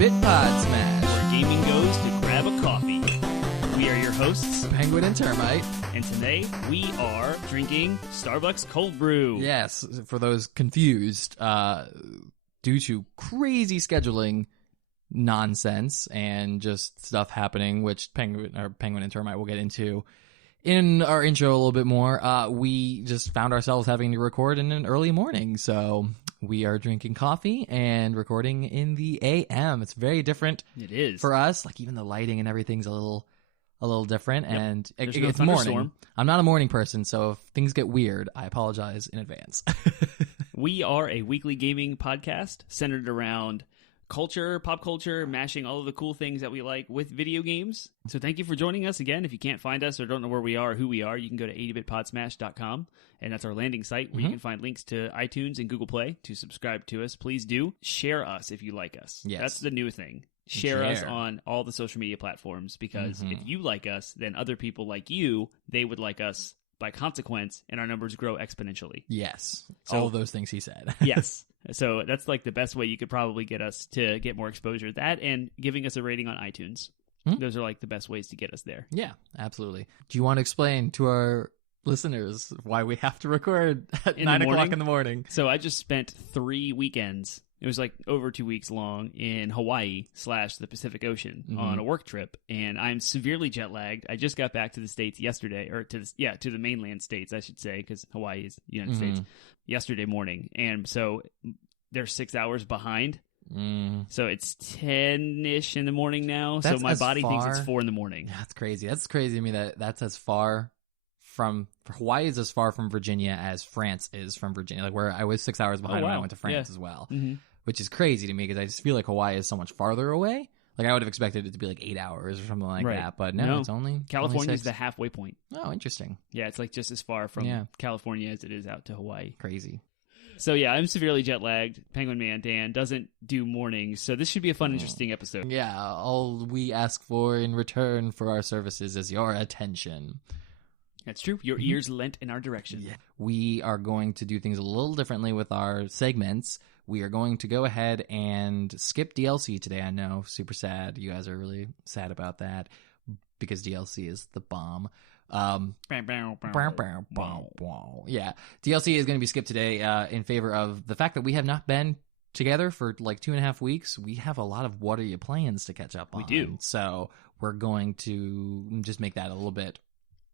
80-bit Podsmash, where gaming goes to grab a coffee. We are your hosts, Penguin and Termite. And today we are drinking Starbucks cold brew. Yes, for those confused, due to crazy scheduling nonsense and just stuff happening, which Penguin and Termite will get into in our intro a little bit more, we just found ourselves having to record in an early morning. So we are drinking coffee and recording in the AM. It's very different. It is. For us. Like, even the lighting and everything's a little different. Yep. And no it's morning. I'm not a morning person, so if things get weird, I apologize in advance. We are a weekly gaming podcast centered around culture, pop culture, mashing all of the cool things that we like with video games. So thank you for joining us again. If you can't find us or don't know where we are or who we are, you can go to 80bitpodsmash.com, and that's our landing site where you can find links to iTunes and Google Play to subscribe to us. Please do share us if you like us. Yes. That's the new thing. Share us on all the social media platforms, because if you like us, then other people like you, they would like us by consequence, and our numbers grow exponentially. Yes. So, all of those things he said. Yes. So that's like the best way you could probably get us to get more exposure. That and giving us a rating on iTunes. Those are like the best ways to get us there. Yeah, absolutely. Do you want to explain to our listeners why we have to record at 9 o'clock in the morning? So I just spent 3 weekends. It was like over 2 weeks long in Hawaii / the Pacific Ocean on a work trip, and I'm severely jet lagged. I just got back to the States yesterday, or to the mainland States, I should say, because Hawaii is the United States, yesterday morning. And so they're 6 hours behind. So it's 10-ish in the morning now. So my body thinks it's 4 in the morning. Yeah, that's crazy. That's crazy to me that's as far from Hawaii is as far from Virginia as France is from Virginia. Like, where I was 6 hours behind when I went to France as well. Which is crazy to me because I just feel like Hawaii is so much farther away. Like, I would have expected it to be like 8 hours or something like that, but no, it's only California is the halfway point. Oh, interesting. Yeah, it's like just as far from California as it is out to Hawaii. Crazy. So yeah, I'm severely jet lagged. Penguin Man Dan doesn't do mornings, so this should be a fun, interesting episode. Yeah, all we ask for in return for our services is your attention. That's true. Your ears lent in our direction. Yeah. We are going to do things a little differently with our segments. We are going to go ahead and skip DLC today. I know, super sad. You guys are really sad about that because DLC is the bomb. Yeah, DLC is going to be skipped today in favor of the fact that we have not been together for like 2.5 weeks. We have a lot of What Are You Plans to catch up on. We do. So we're going to just make that a little bit,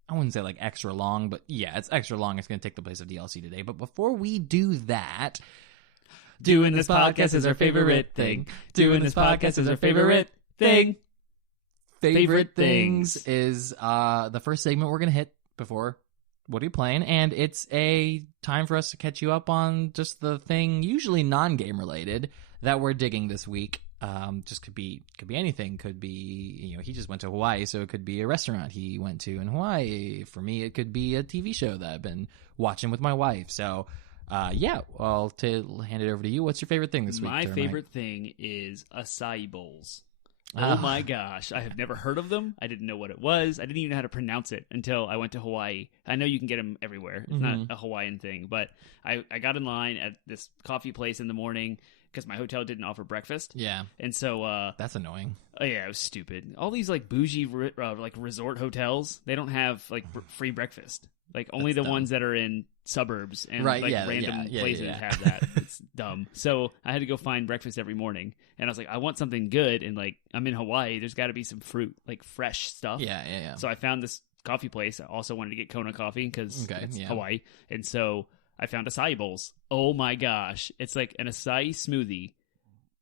I wouldn't say like extra long, but yeah, it's extra long. It's going to take the place of DLC today. But before we do that, doing this podcast is our favorite thing. Doing this podcast is our favorite thing. Favorite things is the first segment we're going to hit before What Are You Playing? And it's a time for us to catch you up on just the thing, usually non-game related, that we're digging this week. Just could be anything. Could be, he just went to Hawaii, so it could be a restaurant he went to in Hawaii. For me, it could be a TV show that I've been watching with my wife. So, I'll hand it over to you. What's your favorite thing this week? My favorite thing is acai bowls. Oh my gosh, I have never heard of them. I didn't know what it was. I didn't even know how to pronounce it until I went to Hawaii. I know you can get them everywhere. It's not a Hawaiian thing, but I got in line at this coffee place in the morning because my hotel didn't offer breakfast. Yeah. And so that's annoying. Oh yeah, it was stupid. All these like bougie like resort hotels, they don't have like free breakfast. Like only the ones that are in suburbs and random places have that. It's dumb. So I had to go find breakfast every morning, and I was like, I want something good, and like I'm in Hawaii, there's got to be some fruit, like fresh stuff. Yeah. So I found this coffee place. I also wanted to get Kona coffee because it's Hawaii, and so I found acai bowls. Oh my gosh, it's like an acai smoothie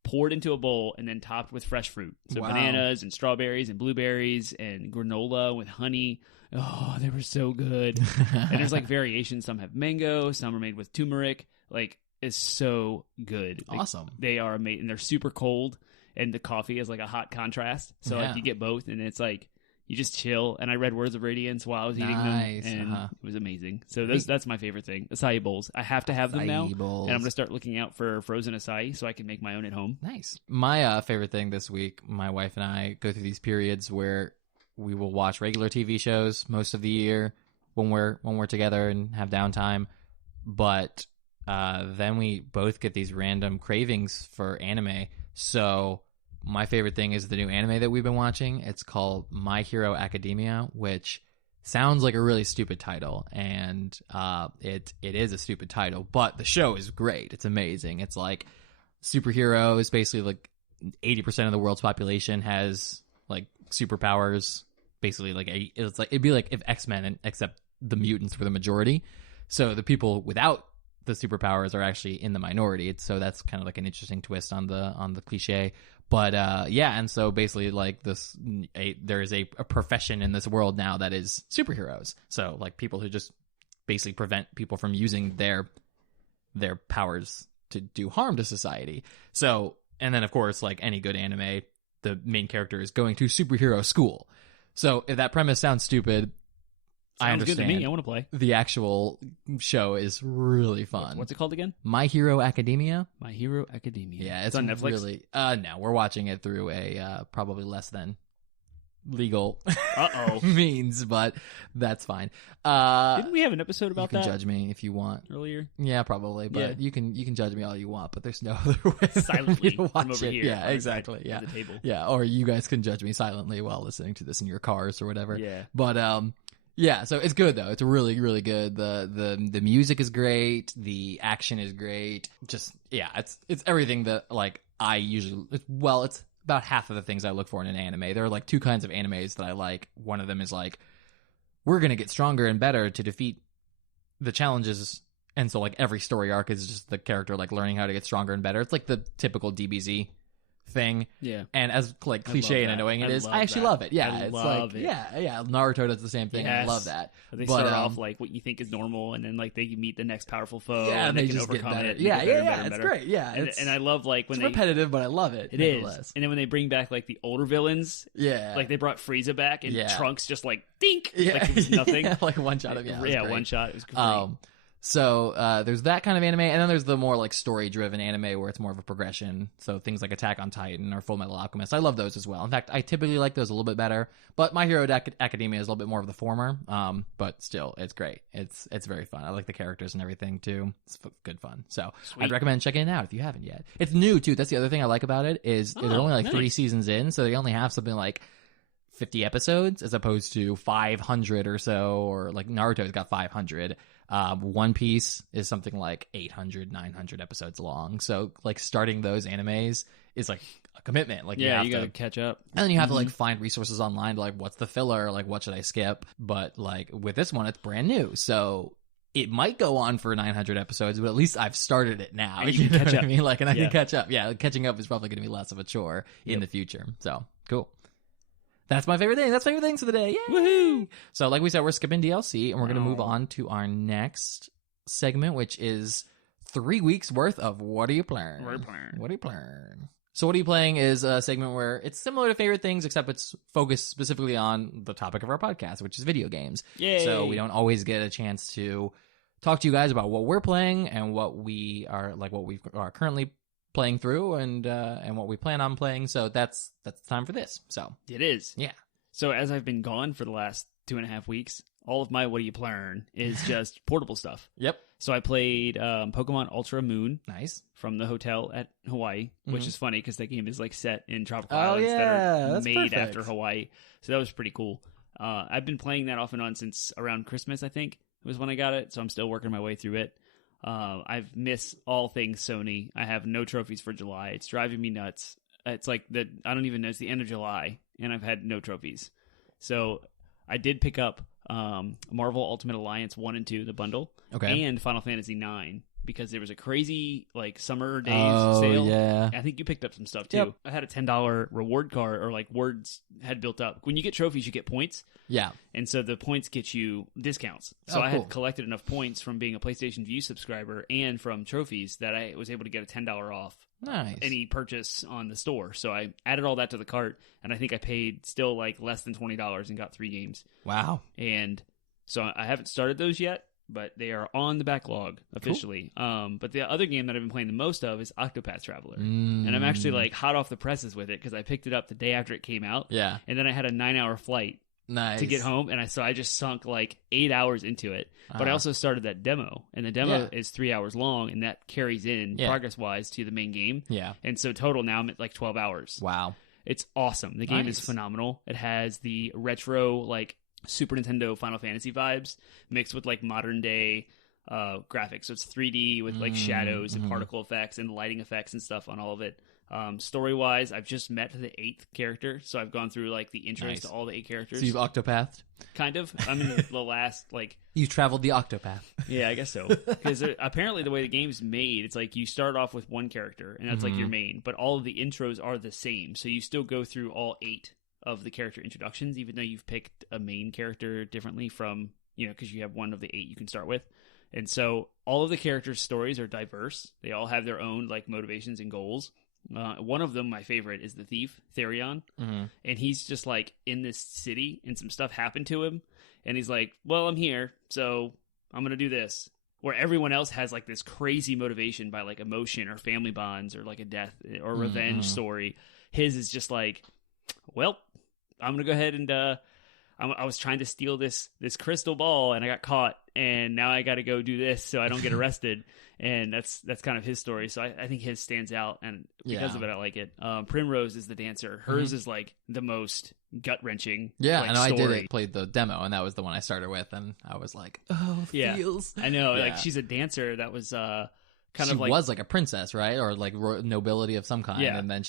poured into a bowl and then topped with fresh fruit. So bananas and strawberries and blueberries and granola with honey. Oh, they were so good. And there's like variations. Some have mango. Some are made with turmeric. Like, it's so good. Awesome. They are amazing. They're super cold. And the coffee is like a hot contrast. So like you get both. And it's like, you just chill. And I read Words of Radiance while I was eating them. And it was amazing. So that's my favorite thing. Acai bowls. I have to have them now. Bowls. And I'm going to start looking out for frozen acai so I can make my own at home. Nice. My favorite thing this week, my wife and I go through these periods where we will watch regular TV shows most of the year when we're together and have downtime. But then we both get these random cravings for anime. So my favorite thing is the new anime that we've been watching. It's called My Hero Academia, which sounds like a really stupid title, and it is a stupid title, but the show is great. It's amazing. It's like superheroes, basically like 80% of the world's population has like superpowers. Basically, like it'd be like if X-Men, except the mutants were the majority. So the people without the superpowers are actually in the minority. So that's kind of like an interesting twist on the cliche. But yeah, and so basically like there is a profession in this world now that is superheroes. So like people who just basically prevent people from using their powers to do harm to society. So, and then of course, like any good anime, the main character is going to superhero school. So if that premise sounds stupid, I understand. Good to me. I want to play. The actual show is really fun. What's it called again? My Hero Academia. My Hero Academia. Yeah, it's on Netflix. Really, no, we're watching it through a probably less than legal means, but that's fine. Didn't we have an episode about that? You can judge me if you want earlier. Yeah, probably, but you can judge me all you want, but there's no other way silently to watch from over it. Here, yeah, exactly. Yeah, the table. Yeah, or you guys can judge me silently while listening to this in your cars or whatever. Yeah, but yeah, so it's good though. It's really, really good. The music is great. The action is great. Just yeah, it's everything that like I usually. It's about half of the things I look for in an anime. There are like two kinds of animes that I like. One of them is like, we're gonna get stronger and better to defeat the challenges, and so like every story arc is just the character like learning how to get stronger and better. It's like the typical DBZ thing. Yeah. And as like cliche and annoying it is, I actually love it. Yeah. I it's love like it. Yeah. Naruto does the same thing. Yes. And I love that. They start off like what you think is normal, and then like they meet the next powerful foe. Yeah, and they just can overcome get better. it. Yeah. It's great. Yeah. And I love like when it's repetitive, but I love it. It is. And then when they bring back like the older villains. Yeah. Like they brought Frieza back, and Trunks just like dink. Yeah. Like it was nothing. Like one shot of one shot. It was great. So there's that kind of anime, and then there's the more like story-driven anime where it's more of a progression. So things like Attack on Titan or Full Metal Alchemist, I love those as well. In fact, I typically like those a little bit better. But My Hero Academia is a little bit more of the former. But still, it's great. It's very fun. I like the characters and everything too. It's good fun. So I'd recommend checking it out if you haven't yet. It's new too. That's the other thing I like about it is they're only like 3 seasons in, so they only have something like 50 episodes as opposed to 500 or so, or like Naruto's got 500. One Piece is something like 800, 900 episodes long. So like starting those animes is like a commitment. Like you gotta catch up, and then you have to like find resources online to like what's the filler, like what should I skip. But like with this one, it's brand new, so it might go on for 900 episodes, but at least I've started it now. And you can catch up. I mean, like, and I can catch up. Yeah, catching up is probably going to be less of a chore in the future. So cool. That's my favorite thing. That's favorite things of the day. Yay! Woohoo! So, like we said, we're skipping DLC, and we're going to move on to our next segment, which is 3 weeks worth of What Are You Playing? What are you playing? So, What Are You Playing is a segment where it's similar to favorite things, except it's focused specifically on the topic of our podcast, which is video games. Yay! So, we don't always get a chance to talk to you guys about what we're playing and what we are like, what we are currently playing through and what we plan on playing. So that's time for this. So it is. Yeah. So as I've been gone for the last 2.5 weeks, all of my What Do You Playing is just portable stuff. Yep. So I played Pokemon Ultra Moon. Nice. From the hotel at Hawaii, which is funny because that game is like set in tropical islands that are made perfect. after Hawaii. So that was pretty cool. I've been playing that off and on since around Christmas, I think, was when I got it. So I'm still working my way through it. I've missed all things Sony. I have no trophies for July. It's driving me nuts. It's like I don't even know. It's the end of July, and I've had no trophies. So I did pick up Marvel Ultimate Alliance 1 and 2, the bundle, and Final Fantasy 9, because there was a crazy like summer days sale. Yeah. I think you picked up some stuff too. Yep. I had a $10 reward card, or like words had built up. When you get trophies, you get points. Yeah. And so the points get you discounts. So I had collected enough points from being a PlayStation Vue subscriber and from trophies that I was able to get a $10 off any purchase on the store. So I added all that to the cart, and I think I paid still like less than $20 and got 3 games. Wow. And so I haven't started those yet, but they are on the backlog officially. Cool. But the other game that I've been playing the most of is Octopath Traveler. And I'm actually like hot off the presses with it because I picked it up the day after it came out. Yeah. And then I had a 9-hour flight to get home, and so I just sunk like 8 hours into it. But I also started that demo, and the demo is 3 hours long, and that carries in progress-wise to the main game. Yeah. And so total now I'm at like 12 hours. Wow. It's awesome. The game is phenomenal. It has the retro, like, Super Nintendo Final Fantasy vibes mixed with, like, modern-day graphics. So it's 3D with, like, shadows and particle effects and lighting effects and stuff on all of it. Story-wise, I've just met the 8th character, so I've gone through, like, the intros to all the 8 characters. So you've octopathed? Kind of. I'm in the last, like... You traveled the octopath. Yeah, I guess so. Because apparently the way the game's made, it's like you start off with one character, and that's like your main, but all of the intros are the same, so you still go through all 8 of the character introductions, even though you've picked a main character differently from, you know, because you have one of the 8 you can start with. And so all of the characters' stories are diverse. They all have their own, like, motivations and goals. One of them, my favorite, is the thief, Therion. And he's just, like, in this city, and some stuff happened to him. And he's like, well, I'm here, so I'm going to do this. Where everyone else has, like, this crazy motivation by, like, emotion or family bonds or, like, a death or revenge story. His is just like, well, I'm going to go ahead and I was trying to steal this crystal ball, and I got caught, and now I got to go do this so I don't get arrested. And that's kind of his story. So I think his stands out, and because of it, I like it. Primrose is the dancer. Hers is like the most gut-wrenching. Yeah, like, I know. story. I did played the demo, and that was the one I started with, and I was like, oh, feels. I know. Like, she's a dancer that was kind she of like... was like a princess, right? Or like nobility of some kind. Yeah. And then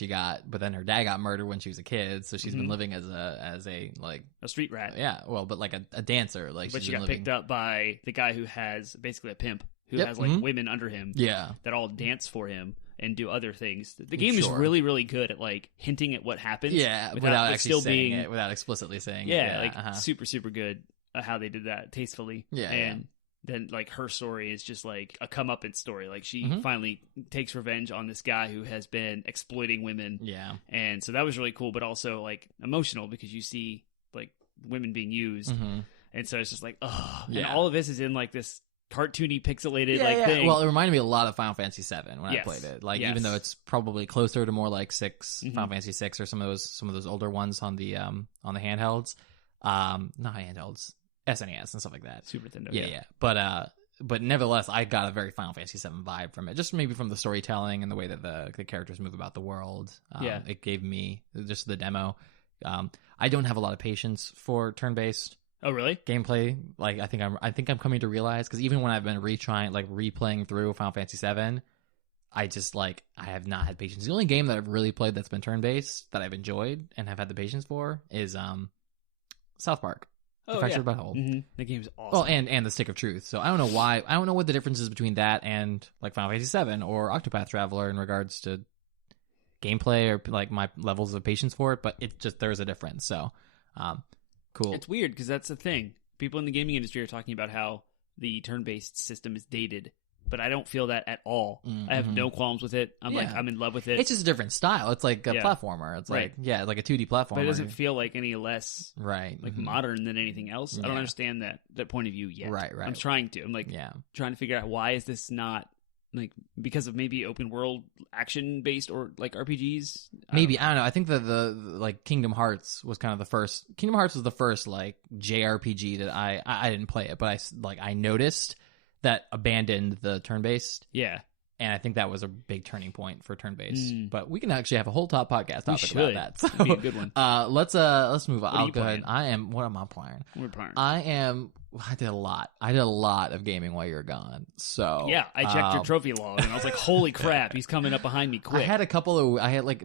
but then her dad got murdered when she was a kid, so she's been living as a like a street rat. Yeah, well, but like a dancer. Like, but she got picked up by the guy who has basically a pimp who has like women under him. Yeah, that all dance for him and do other things. The game is really, really good at like hinting at what happens. Yeah, without actually still saying it, without explicitly saying it. Yeah, like super, super good how they did that tastefully. Yeah, and then like her story is just like a comeuppance story. Like she finally takes revenge on this guy who has been exploiting women. Yeah, and so that was really cool, but also like emotional because you see like women being used, and so it's just like, oh, and all of this is in like this cartoony pixelated thing. Well, it reminded me a lot of Final Fantasy VII when I played it. Like even though it's probably closer to more like 6 Final Fantasy 6 or some of those older ones on the handhelds, not handhelds, SNES and stuff like that. Super Nintendo. Yeah. But nevertheless, I got a very Final Fantasy VII vibe from it. Just maybe from the storytelling and the way that the characters move about the world. It gave me just the demo. I don't have a lot of patience for turn-based. Oh, really? Gameplay, like I think I'm coming to realize, because even when I've been replaying through Final Fantasy VII, I have not had patience. The only game that I've really played that's been turn-based that I've enjoyed and have had the patience for is South Park. Oh, Fractured Butthole. The game's awesome. Well, and the Stick of Truth. So I don't know why. I don't know what the difference is between that and like Final Fantasy VII or Octopath Traveler in regards to gameplay or like my levels of patience for it, but there's a difference. So, cool. It's weird because that's the thing. People in the gaming industry are talking about how the turn-based system is dated, but I don't feel that at all. I have no qualms with it. I'm in love with it. It's just a different style. It's like a platformer. It's like like a 2D platformer. But it doesn't feel like any less like modern than anything else. I don't understand that point of view yet. Right. I'm trying to. I'm like trying to figure out why is this not like because of maybe open world action based or like RPGs. I don't know. I think the like Kingdom Hearts was kind of the first. Kingdom Hearts was the first like JRPG that I didn't play it, but I noticed that abandoned the turn-based. Yeah. And I think that was a big turning point for turn-based. But we can actually have a whole podcast topic about that. So, that'd be a good one. Let's move on. I'll go ahead. What am I playing? We're playing. I did a lot of gaming while you were gone. So yeah, I checked your trophy log and I was like, holy crap, he's coming up behind me quick.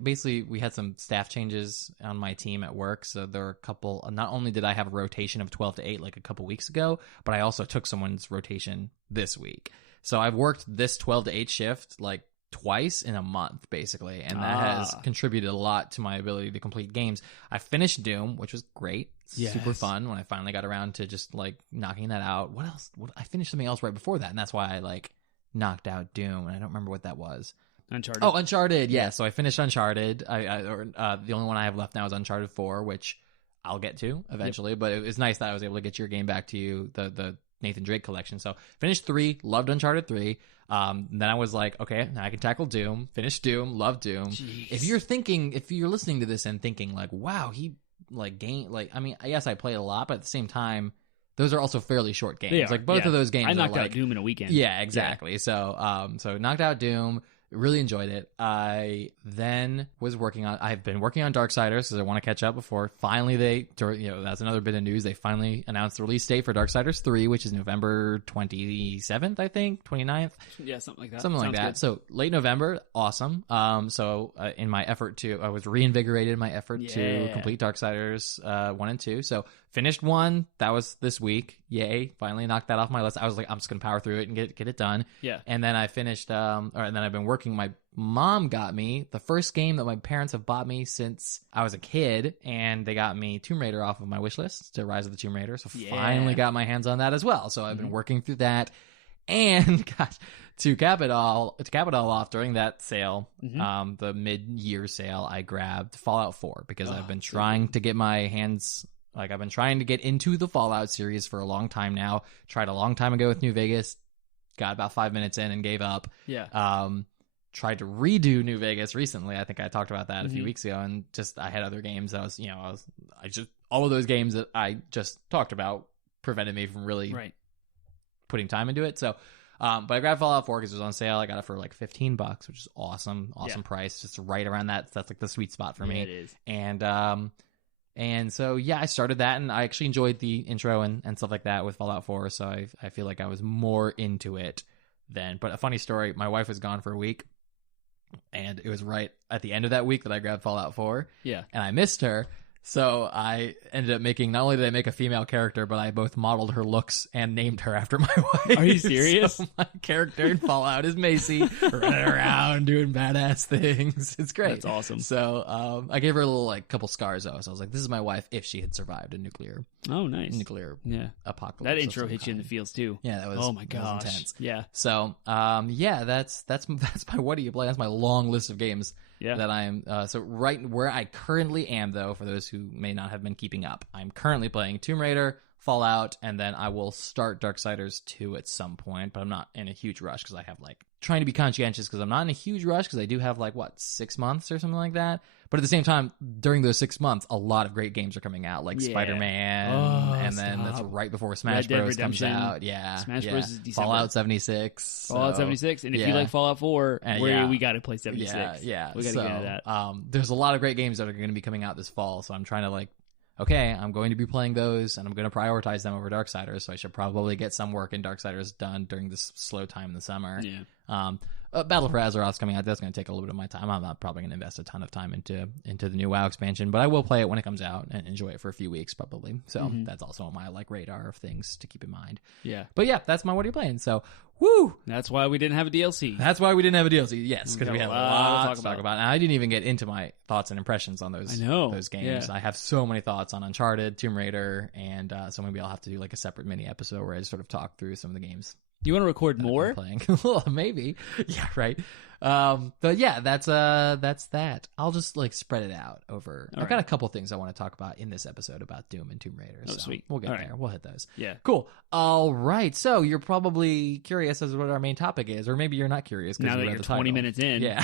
Basically we had some staff changes on my team at work. So there were a couple, not only did I have a rotation of 12 to 8 like a couple weeks ago, but I also took someone's rotation this week. So I've worked this 12 to 8 shift like twice in a month, basically, and that has contributed a lot to my ability to complete games. I finished Doom, which was great. Super fun when I finally got around to just like knocking that out. What else? I finished something else right before that, and that's why I like knocked out Doom, and I don't remember what that was. Uncharted. Oh, Uncharted. Yeah. So I finished Uncharted. The only one I have left now is Uncharted 4, which I'll get to eventually. But it was nice that I was able to get your game back to you, the Nathan Drake collection. So finished 3, loved Uncharted 3. Then I was like, okay, now I can tackle Doom. Finished Doom, loved Doom. Jeez. If you're listening to this and thinking like, wow, he like game. Like, I mean, yes, I played a lot, but at the same time, those are also fairly short games. They are, like both of those games. I knocked are out Doom in a weekend. Yeah, exactly. So knocked out Doom. Really enjoyed it. I then was I've been working on Darksiders because I want to catch up before finally that's another bit of news. They finally announced the release date for Darksiders 3, which is November 27th, I think, 29th. Yeah, something like that. Something like that. Good. So late November, awesome. In my effort I was reinvigorated in my effort to complete Darksiders 1 and 2. So finished 1. That was this week. Yay. Finally knocked that off my list. I was like, I'm just going to power through it and get it done. Yeah. And then I finished, and then I've been working. My mom got me the first game that my parents have bought me since I was a kid, and they got me Tomb Raider off of my wish list to Rise of the Tomb Raider. So finally got my hands on that as well. So I've been working through that. And gosh, to cap it all off during that sale, the mid-year sale, I grabbed Fallout 4 because I've been trying to get my hands. Like, I've been trying to get into the Fallout series for a long time now. Tried a long time ago with New Vegas. Got about 5 minutes in and gave up. Yeah. Tried to redo New Vegas recently. I think I talked about that a few weeks ago. And just, I had other games that all of those games that I just talked about prevented me from really putting time into it. So, but I grabbed Fallout 4 because it was on sale. I got it for like $15, which is awesome. Awesome price. Just right around that. That's like the sweet spot for me. It is. And so, I started that, and I actually enjoyed the intro and stuff like that with Fallout 4, so I feel like I was more into it then. But a funny story, my wife was gone for a week, and it was right at the end of that week that I grabbed Fallout 4, and I missed her, so I ended up making, not only did I make a female character, but I both modeled her looks and named her after my wife. Are you serious? So my character in Fallout is Macy, running around doing badass things. It's great. That's awesome. So I gave her a little couple scars though. So I was like, this is my wife if she had survived a nuclear apocalypse. That intro hit you in the feels too. Yeah, that was, oh my gosh. That was intense. Yeah. So that's my what do you play? That's my long list of games. Yeah. That I'm so right where I currently am though, for those who may not have been keeping up, I'm currently playing Tomb Raider, Fallout, and then I will start Darksiders 2 at some point, but I'm not in a huge rush because I have trying to be conscientious because I'm not in a huge rush because I do have 6 months or something like that. But at the same time, during those 6 months, a lot of great games are coming out, like Spider-Man, and then that's right before Smash Bros. Comes out. Yeah, Smash Bros. is December. Fallout 76. Fallout 76, and if you like Fallout 4, we got to play 76. Yeah, we got to get into that. There's a lot of great games that are going to be coming out this fall, so I'm trying to okay, I'm going to be playing those, and I'm going to prioritize them over Darksiders, so I should probably get some work in Darksiders done during this slow time in the summer. Yeah. Battle for Azeroth's coming out. That's going to take a little bit of my time. I'm not probably going to invest a ton of time into the new WoW expansion, but I will play it when it comes out and enjoy it for a few weeks probably. So that's also on my radar of things to keep in mind. Yeah. But yeah, that's my what are you playing? So, woo! That's why we didn't have a DLC. That's why we didn't have a DLC. Yes, because we had a lot to talk about. And I didn't even get into my thoughts and impressions on those. Those games. Yeah. I have so many thoughts on Uncharted, Tomb Raider, and so maybe I'll have to do a separate mini episode where I just sort of talk through some of the games. You want to record more? Playing. Well, maybe. Yeah, right. But yeah, that's that. I'll just spread it out over. I've got a couple things I want to talk about in this episode about Doom and Tomb Raider. Oh, sweet. We'll get there. We'll hit those. Yeah. Cool. All right. So you're probably curious as to what our main topic is, or maybe you're not curious because now that you're 20 minutes in. Yeah.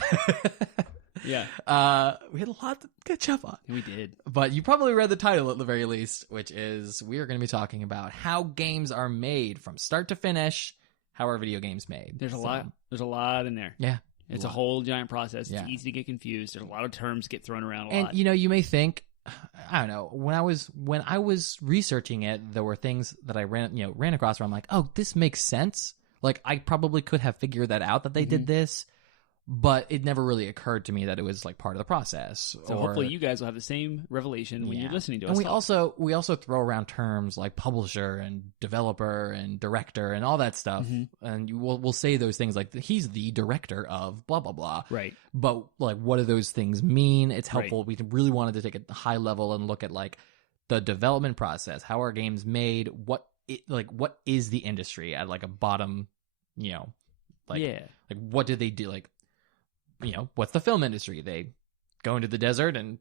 Yeah. We had a lot to catch up on. We did. But you probably read the title at the very least, which is we are going to be talking about how games are made from start to finish. How are video games made? There's a lot. There's a lot in there. Yeah. It's a whole giant process. It's easy to get confused. There's a lot of terms get thrown around a lot. And you may think, I don't know, when I was researching it, there were things that I ran across where I'm like, oh, this makes sense. I probably could have figured that out that they did this, but it never really occurred to me that it was part of the process. So hopefully you guys will have the same revelation when you're listening to us. And we also throw around terms like publisher and developer and director and all that stuff, and we'll say those things like he's the director of blah blah blah. Right. But what do those things mean? It's helpful. We really wanted to take it high level and look at the development process, how are games made, what is the industry at a bottom, what do they do? What's the film industry? They go into the desert and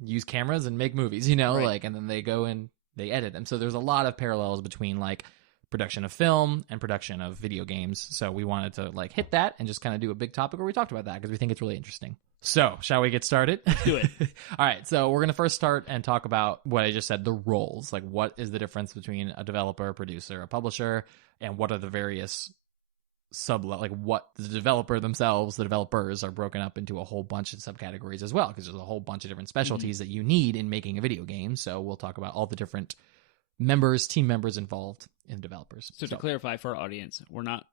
use cameras and make movies, and then they go and they edit them. So there's a lot of parallels between production of film and production of video games. So we wanted to hit that and just kind of do a big topic where we talked about that because we think it's really interesting. So, shall we get started? Let's do it. All right, so we're going to first start and talk about what I just said, the roles. Like, what is the difference between a developer, a producer, a publisher, and what are the various like what the developer themselves, the developers are broken up into a whole bunch of subcategories as well, because there's a whole bunch of different specialties that you need in making a video game. So we'll talk about all the different team members involved in developers. So to clarify for our audience, we're not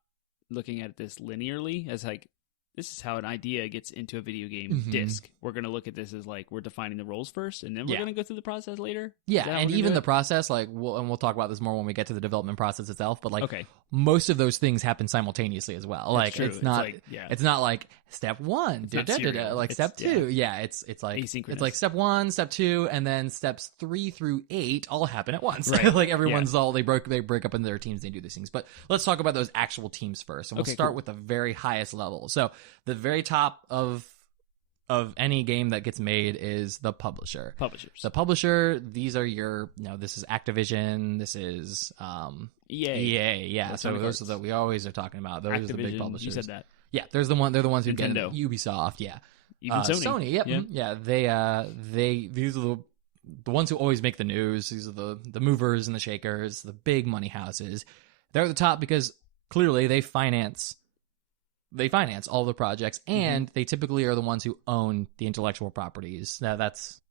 looking at this linearly as like, this is how an idea gets into a video game disc. We're going to look at this as like, we're defining the roles first, and then we're going to go through the process later. Yeah, and even the process, like, we'll talk about this more when we get to the development process itself, but like, most of those things happen simultaneously as well. Like, it's not like step one, like step two. Yeah, it's like asynchronous. It's like step 1, step 2, and then steps 3 through 8 all happen at once. Right. Like everyone's all they break up into their teams. They do these things. But let's talk about those actual teams first, and we'll start with the very highest level. So the very top of any game that gets made is the publisher. The publisher, these are your, this is Activision, this is EA, yeah. So those are we always are talking about. Those are the big publishers. You said that. Yeah, they're the ones who Nintendo. Get Ubisoft, yeah. Even Sony, yep. Yeah, these are the ones who always make the news. These are the movers and the shakers, the big money houses. They're at the top because clearly they finance all the projects, and they typically are the ones who own the intellectual properties. Now that's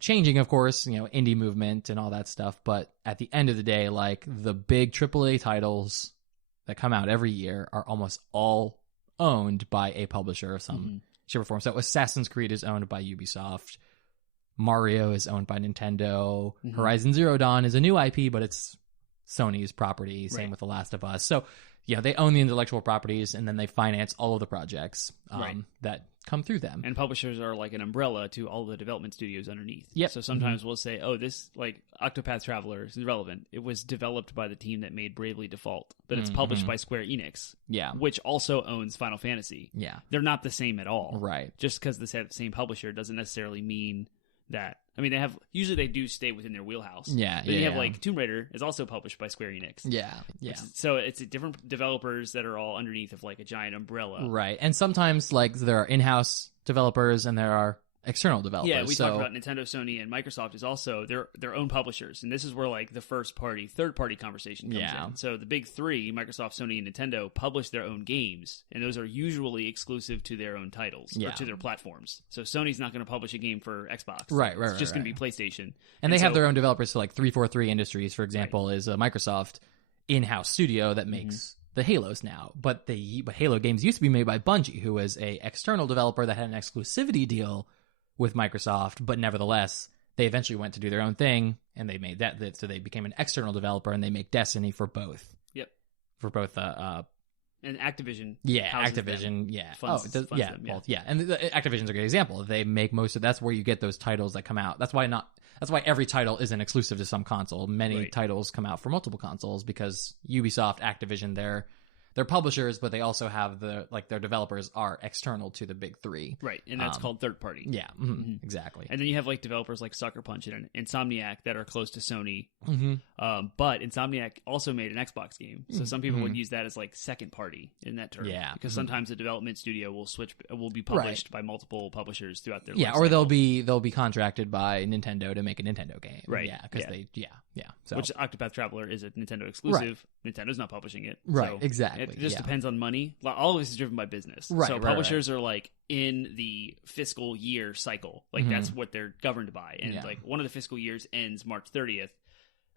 changing, of course, indie movement and all that stuff, but at the end of the day, like, the big AAA titles that come out every year are almost all owned by a publisher of some shape or form. So Assassin's Creed is owned by Ubisoft, Mario is owned by Nintendo, Horizon Zero Dawn is a new IP, but it's Sony's property, same with The Last of Us. So they own the intellectual properties, and then they finance all of the projects that come through them. And publishers are like an umbrella to all the development studios underneath. Yep. So sometimes we'll say, oh, this, like, Octopath Traveler is irrelevant. It was developed by the team that made Bravely Default, but it's published by Square Enix. Yeah. Which also owns Final Fantasy. Yeah. They're not the same at all. Right. Just because they have the same publisher doesn't necessarily mean that. I mean, usually they do stay within their wheelhouse. Yeah. Then you have like Tomb Raider is also published by Square Enix. Yeah. Yeah. So it's different developers that are all underneath of like a giant umbrella. Right. And sometimes, like, there are in-house developers and there are external developers. Yeah, we talked about Nintendo, Sony, and Microsoft is also their own publishers, and this is where like the third party conversation comes in. So the big three, Microsoft, Sony, and Nintendo, publish their own games, and those are usually exclusive to their own titles or to their platforms. So Sony's not going to publish a game for Xbox. Right. It's just going to be PlayStation, and they have their own developers. So like 343 Industries, for example, is a Microsoft in-house studio that makes the Halos now, but Halo games used to be made by Bungie, who was a external developer that had an exclusivity deal with Microsoft, but nevertheless, they eventually went to do their own thing, and they made that. So they became an external developer, and they make Destiny for both. Yep. For both. And Activision. Yeah, Activision. Yeah. Funds both. Yeah, and Activision's a great example. They make most of. That's where you get those titles that come out. That's why every title isn't exclusive to some console. Many titles come out for multiple consoles because Ubisoft, Activision, they're publishers, but they also have their developers are external to the big three. Right, and that's called third party. Yeah, exactly. And then you have like developers like Sucker Punch and Insomniac that are close to Sony. But Insomniac also made an Xbox game, so some people would use that as like second party in that term. Yeah, because sometimes a development studio will be published by multiple publishers throughout their life or cycle. they'll be contracted by Nintendo to make a Nintendo game. Right. Yeah, because So which Octopath Traveler is a Nintendo exclusive. Right. Nintendo's not publishing it. Right. So exactly. It just depends on money. All of this is driven by business. Right. So publishers are like in the fiscal year cycle. Like that's what they're governed by. And like one of the fiscal years ends March 30th.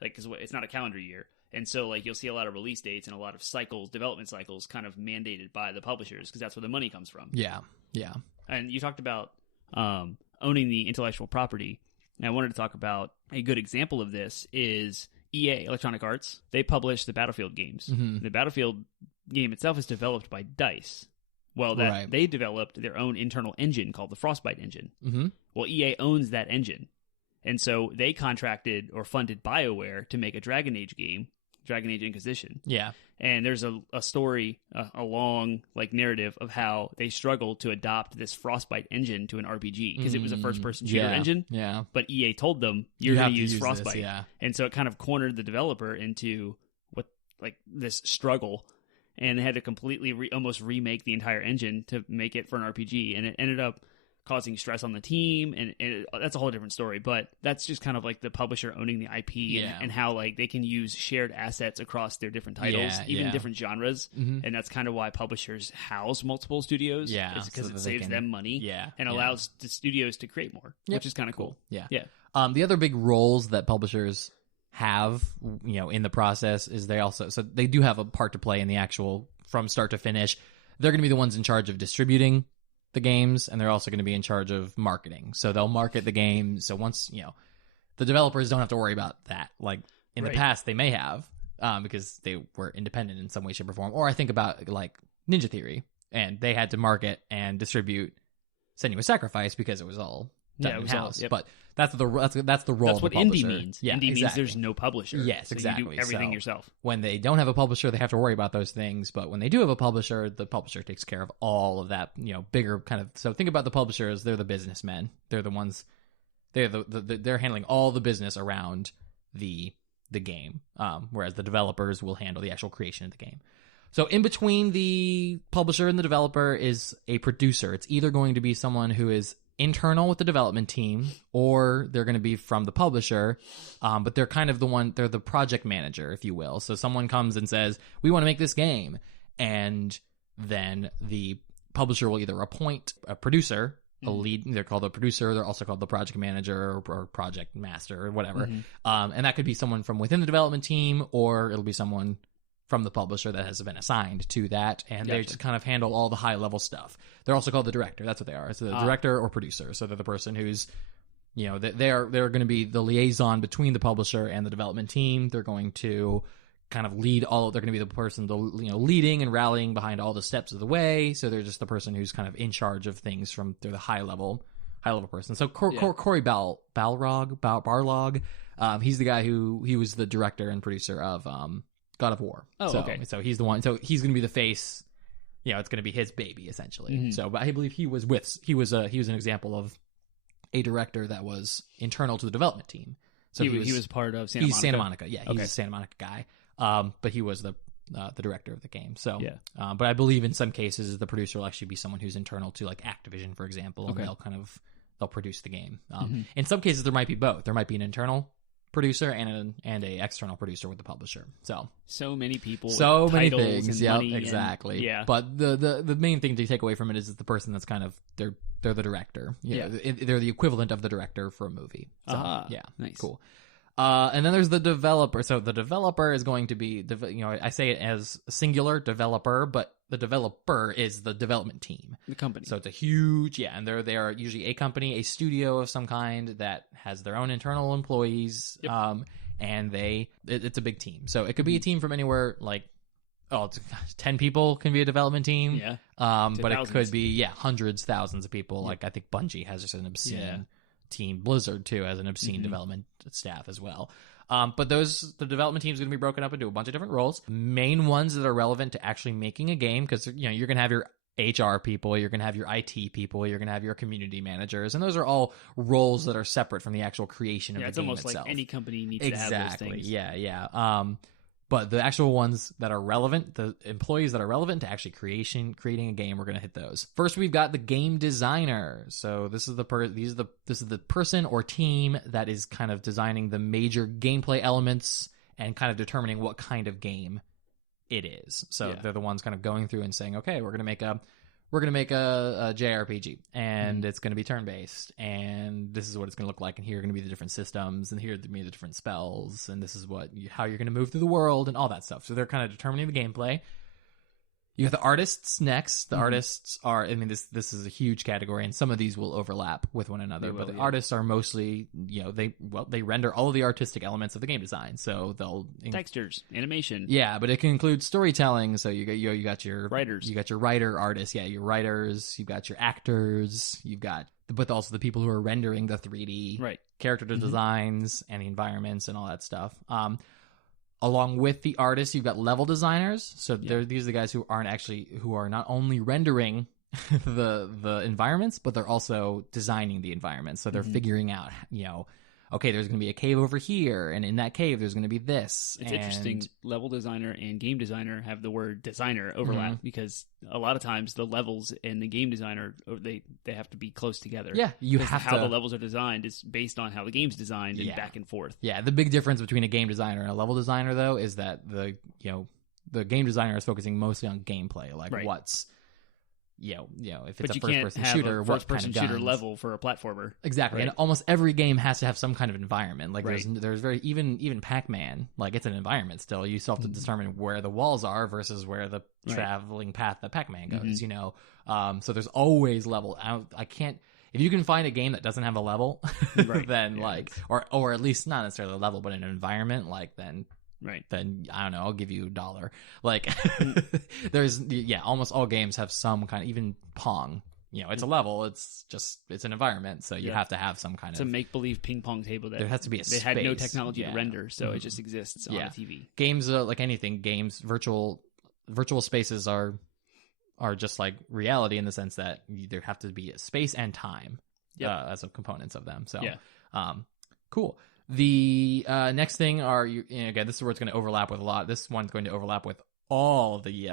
Like, because it's not a calendar year. And so like you'll see a lot of release dates and a lot of cycles, development cycles kind of mandated by the publishers because that's where the money comes from. Yeah. Yeah. And you talked about owning the intellectual property. And I wanted to talk about a good example of this is EA, Electronic Arts. They publish the Battlefield games. The Battlefield game itself is developed by DICE. Well, they developed their own internal engine called the Frostbite engine. Well, EA owns that engine. And so they contracted or funded BioWare to make a Dragon Age game, Dragon Age Inquisition. Yeah. And there's a story, a long like narrative of how they struggled to adopt this Frostbite engine to an RPG because it was a first-person shooter engine. Yeah. But EA told them you're going to use Frostbite. This, yeah. And so it kind of cornered the developer into this struggle, and they had to completely almost remake the entire engine to make it for an RPG. And it ended up causing stress on the team, and that's a whole different story. But that's just kind of like the publisher owning the IP and how like they can use shared assets across their different titles, even different genres, and that's kind of why publishers house multiple studios. It's because it saves them money and allows the studios to create more, which is kind of cool. The other big roles that publishers have, in the process is they do have a part to play in the actual from start to finish. They're going to be the ones in charge of distributing the games, and they're also going to be in charge of marketing. So they'll market the game. So once, the developers don't have to worry about that. Like in the past, they may have because they were independent in some way, shape, or form. Or I think about like Ninja Theory, and they had to market and distribute Senua's Sacrifice because it was all done in-house. But that's the role That's of the what indie publisher. means. Indie means there's no publisher. Yes, exactly. You do everything yourself. When they don't have a publisher, they have to worry about those things. But when they do have a publisher, the publisher takes care of all of that, bigger kind of. So think about the publisher as they're the businessmen. They're the ones. They're handling all the business around the game, whereas the developers will handle the actual creation of the game. So in between the publisher and the developer is a producer. It's either going to be someone who is internal with the development team, or they're going to be from the publisher, but they're kind of they're the project manager, if you will. So someone comes and says, we want to make this game, and then the publisher will either appoint a producer, a lead, they're called a producer, they're also called the project manager or project master or whatever, and that could be someone from within the development team, or it'll be someone from the publisher that has been assigned to that, and they just kind of handle all the high-level stuff. They're also called the director. That's what they are. It's the director or producer. So they're the person who's, they're going to be the liaison between the publisher and the development team. They're going to kind of lead all. They're going to be the person, leading and rallying behind all the steps of the way. So they're just the person who's kind of in charge of things they're the high-level person. So Cory Barlog, he's the guy he was the director and producer of God of War. So he's the one. So he's going to be the face. It's going to be his baby essentially. So, but I believe he was an example of a director that was internal to the development team. So he was part of Santa Monica. He's Santa Monica. Yeah, he's a Santa Monica guy. But he was the director of the game. So, but I believe in some cases the producer will actually be someone who's internal to like Activision, for example, and they'll produce the game. In some cases there might be both. There might be an internal producer and a external producer with the publisher. So many people, so many titles things. Yeah, exactly. But the main thing to take away from it is the person that's kind of they're the director. They're the equivalent of the director for a movie. So nice, cool. And then there's the developer. So the developer is going to be, I say it as singular developer, but the developer is the development team, the company. So it's a huge, and they are usually a company, a studio of some kind that has their own internal employees. And it's a big team. So it could be a team from anywhere like, 10 people can be a development team. But it could be, hundreds, thousands of people. Like I think Bungie has just an obscene team. Blizzard too has an obscene development staff as well. But the development team is going to be broken up into a bunch of different roles. Main ones that are relevant to actually making a game, because you're going to have your HR people, you're going to have your IT people, you're going to have your community managers, and those are all roles that are separate from the actual creation of the game itself. It's almost like any company needs to have those things. But the actual ones that are relevant, the employees that are relevant to actually creating a game, we're going to hit those. First, we've got the game designer. So this is the person or team that is kind of designing the major gameplay elements and kind of determining what kind of game it is. So they're the ones kind of going through and saying, okay, we're going to make a JRPG, and it's going to be turn-based, and this is what it's going to look like, and here are going to be the different systems, and here are going to be the different spells, and this is how you're going to move through the world, and all that stuff. So they're kind of determining the gameplay. You have the artists next. The artists are, this is a huge category, and some of these will overlap with one another, but the artists are mostly, they render all of the artistic elements of the game design. So they'll textures, animation. Yeah, but it can include storytelling. So you got your writers. You got your writer artists. Yeah, your writers. You've got your actors. But also the people who are rendering the 3D character designs and the environments and all that stuff. Along with the artists, you've got level designers. So these are the guys who are not only rendering the environments, but they're also designing the environments. So they're figuring out, okay, there's going to be a cave over here, and in that cave there's going to be this. It's interesting. Level designer and game designer have the word designer overlap because a lot of times the levels and the game designer, they have to be close together. Yeah, you have how the levels are designed is based on how the game's designed and back and forth. Yeah, the big difference between a game designer and a level designer, though, is that the game designer is focusing mostly on gameplay, like what's if it's a first-person shooter, what kind of guns. Shooter level for a platformer. Exactly, and almost every game has to have some kind of environment. Like there's very even Pac-Man, like it's an environment still. You still have to determine where the walls are versus where the traveling path that Pac-Man goes. So there's always level. I can't. If you can find a game that doesn't have a level, then or at least not necessarily a level, but an environment, like then I don't know, I'll give you $1. Like there's almost all games have some kind of, even Pong, it's a level, it's an environment, so you have to have some kind of, it's a make-believe ping pong table that there has to be they had no technology to render, so it just exists on a TV. Games, like anything, virtual spaces are just like reality in the sense that there have to be space and time as of components of them. So cool. The next thing are again, this is where it's going to overlap with a lot. This one's going to overlap with all the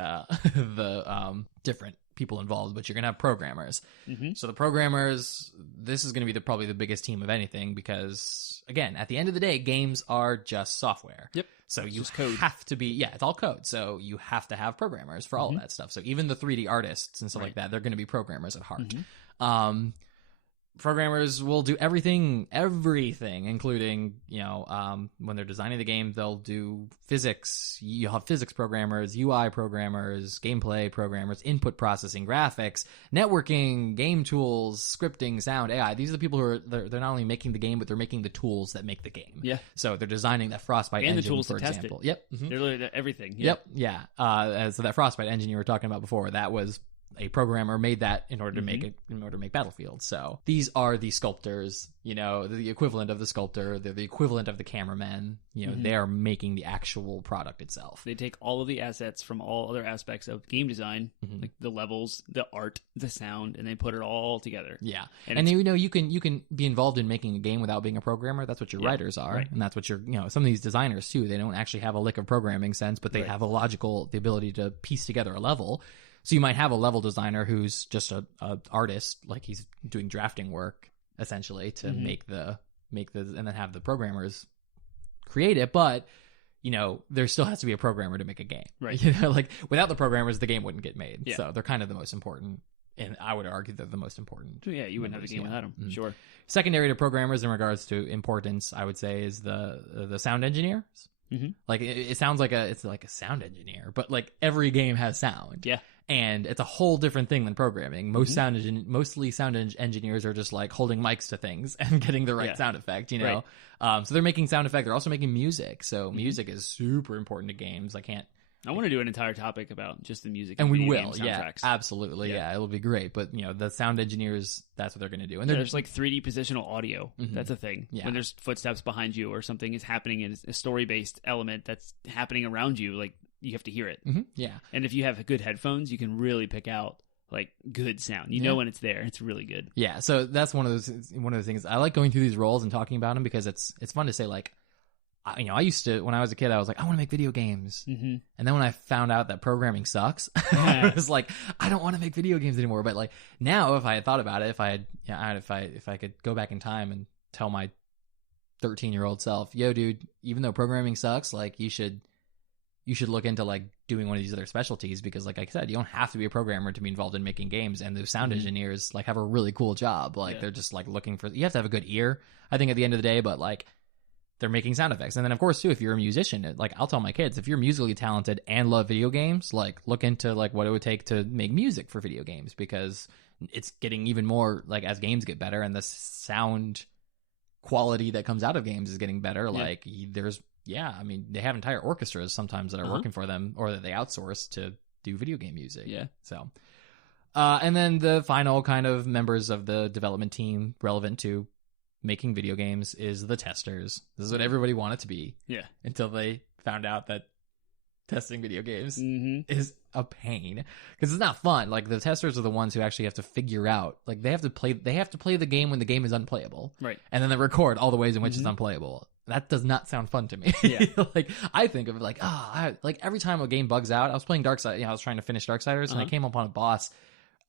the different people involved, but you're going to have programmers. So the programmers, this is going to be probably the biggest team of anything because, again, at the end of the day, games are just software. So you have to be, it's all code. So you have to have programmers for all of that stuff. So even the 3D artists and stuff like that, they're going to be programmers at heart. Programmers will do everything, including, when they're designing the game, they'll do physics. You'll have physics programmers, UI programmers, gameplay programmers, input processing, graphics, networking, game tools, scripting, sound, AI. These are the people who are, they're not only making the game, but they're making the tools that make the game. Yeah. So they're designing that Frostbite engine, the tools for to example. Test it. They're literally everything. So that Frostbite engine you were talking about before, that was a programmer made that in order to make Battlefield. So these are the sculptors, the equivalent of the sculptor. They're the equivalent of the cameraman. They are making the actual product itself. They take all of the assets from all other aspects of game design, like the levels, the art, the sound, and they put it all together. Yeah, and you can be involved in making a game without being a programmer. That's what your writers are, and that's what some of these designers too. They don't actually have a lick of programming sense, but they have the ability to piece together a level. So you might have a level designer who's just a artist, like he's doing drafting work essentially to make the and then have the programmers create it. But there still has to be a programmer to make a game, right? Like without the programmers, the game wouldn't get made. Yeah. So they're kind of the most important, and I would argue they're the most important. Yeah, you wouldn't have the game without them. Sure. Secondary to programmers in regards to importance, I would say, is the sound engineers. Like it sounds like it's like a sound engineer, but like every game has sound. Yeah. And it's a whole different thing than programming. Mostly sound engineers are just like holding mics to things and getting the right sound effect, So they're making sound effect. They're also making music. So music is super important to games. I want to do an entire topic about just the music, and we will. Yeah, absolutely. Yeah, it'll be great. But the sound engineers, that's what they're going to do. And there's like 3D positional audio. That's a thing. Yeah. When there's footsteps behind you or something is happening in a story-based element that's happening around you, like you have to hear it. Yeah. And if you have good headphones, you can really pick out like good sound. You know when it's there. It's really good. Yeah. So that's one of those things. I like going through these roles and talking about them because it's fun to say like. I used to, when I was a kid, I was like, I want to make video games. And then when I found out that programming sucks, I was like, I don't want to make video games anymore. But like now, if I had thought about it, if I could go back in time and tell my 13-year-old self, yo, dude, even though programming sucks, like you should look into like doing one of these other specialties because, like I said, you don't have to be a programmer to be involved in making games. And those sound engineers like have a really cool job. Like they're just like looking for. You have to have a good ear, I think, at the end of the day. But like. They're making sound effects. And then, of course, too, if you're a musician, like I'll tell my kids, if you're musically talented and love video games, like look into like what it would take to make music for video games because it's getting even more like as games get better and the sound quality that comes out of games is getting better. Like they have entire orchestras sometimes that are working for them or that they outsource to do video game music. Yeah. So, and then the final kind of members of the development team relevant to making video games is the testers. This is what everybody wanted to be. Yeah. Until they found out that testing video games is a pain because it's not fun. Like the testers are the ones who actually have to figure out, like they have to play the game when the game is unplayable, right? And then they record all the ways in which it's unplayable. That does not sound fun to me. Yeah. Like I think of it like, like every time a game bugs out, I was playing Darksiders, I was trying to finish Darksiders and I came upon a boss.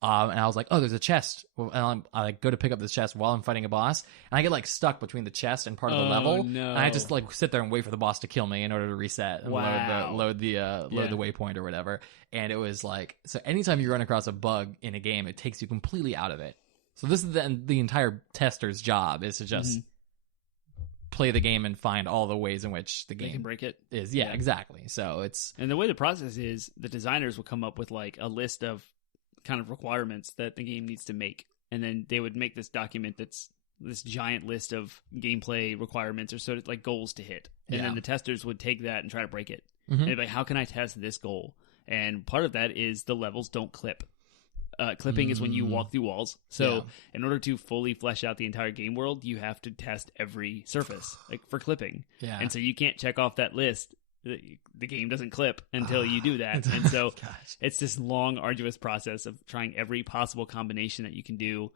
And I was like, oh, there's a chest. And I like go to pick up this chest while I'm fighting a boss. And I get like stuck between the chest and part of the level. No. And I just like sit there and wait for the boss to kill me in order to reset and load the waypoint or whatever. And it was like, so anytime you run across a bug in a game, it takes you completely out of it. So this is the entire tester's job is to just play the game and find all the ways in which the game can break it. Is. Yeah, exactly. So it's... And the way the process is, the designers will come up with like a list of kind of requirements that the game needs to make, and then they would make this document that's this giant list of gameplay requirements or sort of like goals to hit, and then the testers would take that and try to break it. And they'd be like, how can I test this goal? And part of that is the levels don't clip. Clipping is when you walk through walls. So in order to fully flesh out the entire game world, you have to test every surface like for clipping. And so you can't check off that list. The game doesn't clip until you do that. And so it's this long, arduous process of trying every possible combination that you can do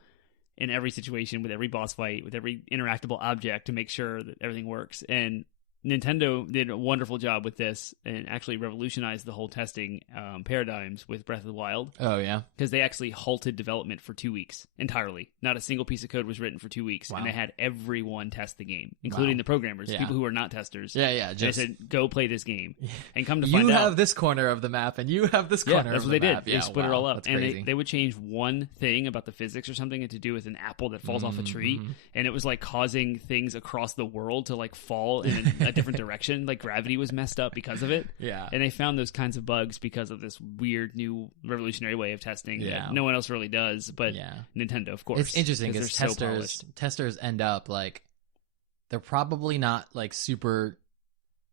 in every situation, with every boss fight, with every interactable object, to make sure that everything works. And Nintendo did a wonderful job with this and actually revolutionized the whole testing paradigms with Breath of the Wild. Oh, yeah? Because they actually halted development for 2 weeks entirely. Not a single piece of code was written for 2 weeks. Wow. And they had everyone test the game, including the programmers, people who are not testers. Yeah. They said, go play this game. And come to find out, you have this corner of the map, and you have this corner of the map. That's what they did. They split it all up. That's and crazy. they would change one thing about the physics or something to do with an apple that falls off a tree. And it was like causing things across the world to like fall in a different direction. Like gravity was messed up because of it. Yeah. And they found those kinds of bugs because of this weird new revolutionary way of testing that no one else really does, but Nintendo, of course. It's interesting because testers end up like, they're probably not like super...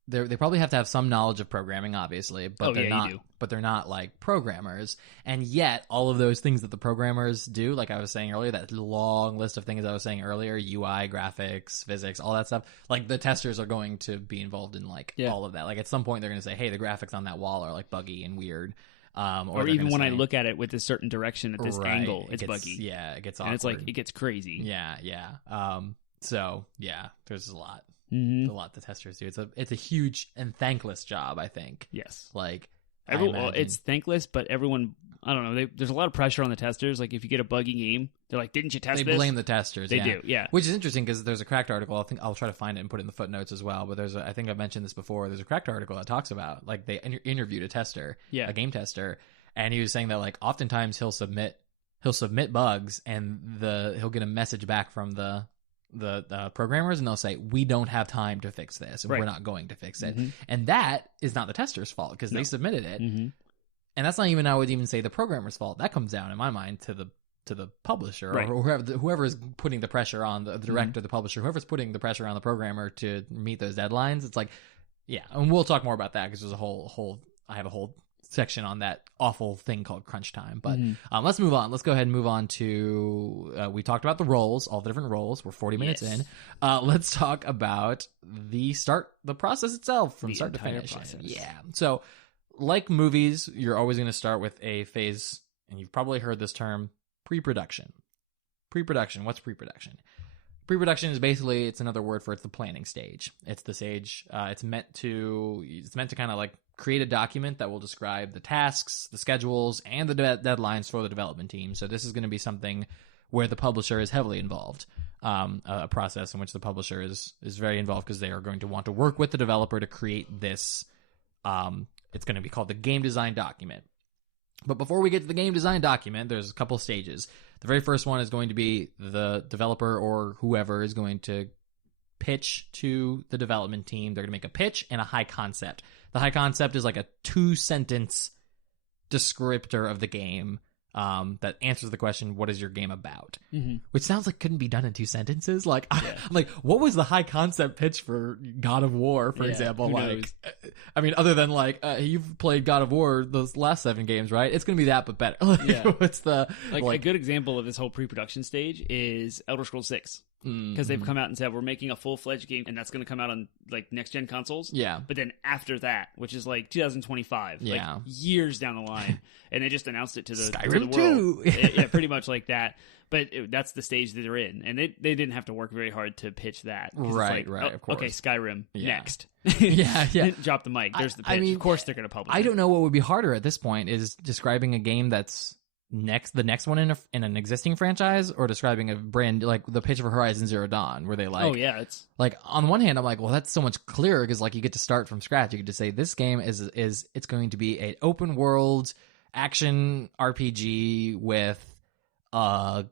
They probably have to have some knowledge of programming, obviously, but they're not like programmers. And yet, all of those things that the programmers do, like I was saying earlier, that long list of things I was saying earlier, UI, graphics, physics, all that stuff, like the testers are going to be involved in like all of that. Like at some point, they're going to say, "Hey, the graphics on that wall are like buggy and weird." Or even when I look at it with a certain direction at this angle, it's buggy. Yeah, it gets awkward. And it's like it gets crazy. Yeah. So yeah, there's a lot. A lot the testers do. It's a huge and thankless job, I think. Yes. Like it's thankless, but everyone, I don't know, there's a lot of pressure on the testers. Like if you get a buggy game, they're like, didn't you test this? They blame the testers. They do, yeah. Which is interesting because there's a Cracked article. I think I'll try to find it and put it in the footnotes as well. But I think I've mentioned this before. There's a Cracked article that talks about like they interviewed a tester, a game tester, and he was saying that like oftentimes he'll submit bugs and he'll get a message back from the programmers, and they'll say, we don't have time to fix this, and we're not going to fix it. And that is not the tester's fault because they submitted it. And that's not even, I would even say, the programmer's fault. That comes down in my mind to the publisher or whoever is putting the pressure on the director, the publisher, whoever's putting the pressure on the programmer to meet those deadlines. It's like, and we'll talk more about that because there's I have a whole section on that awful thing called crunch time. But let's move on. Let's go ahead and move on to we talked about the roles, all the different roles. We're 40 minutes in. Let's talk about the process itself from start to finish. Process. Yeah. So like movies, you're always going to start with a phase, and you've probably heard this term, pre-production. Pre-production. What's pre-production? Pre-production is basically, it's another word for it's the planning stage. It's the stage. It's meant to kind of like create a document that will describe the tasks, the schedules, and the deadlines for the development team. So this is going to be something where the publisher is heavily involved. A process in which the publisher is very involved because they are going to want to work with the developer to create this. It's going to be called the game design document. But before we get to the game design document, there's a couple stages. The very first one is going to be the developer or whoever is going to pitch to the development team. They're going to make a pitch and a high concept. The high concept is like a 2-sentence descriptor of the game that answers the question, what is your game about? Which sounds like couldn't be done in 2 sentences. Like, like what was the high concept pitch for God of War, for example? Like, I mean, other than like, you've played God of War those last 7 games, right? It's going to be that, but better. What's the like a good example of this whole pre-production stage is Elder Scrolls 6. because they've come out and said we're making a full-fledged game, and that's going to come out on like next-gen consoles. Yeah. But then after that, which is like 2025, yeah, like years down the line, and they just announced it to the Skyrim world. 2. Yeah, pretty much like that. But that's the stage that they're in, and they didn't have to work very hard to pitch that. Right, like, of course. Okay, Skyrim next. yeah. Drop the mic. There's the pitch. I mean, of course they're going to publish. I don't know what would be harder at this point: is describing a game that's the next one in an existing franchise, or describing a brand like the pitch for Horizon Zero Dawn, where they like, oh yeah, it's like on one hand I'm like, well, that's so much clearer because like you get to start from scratch. You get to say this game is it's going to be an open world action RPG with a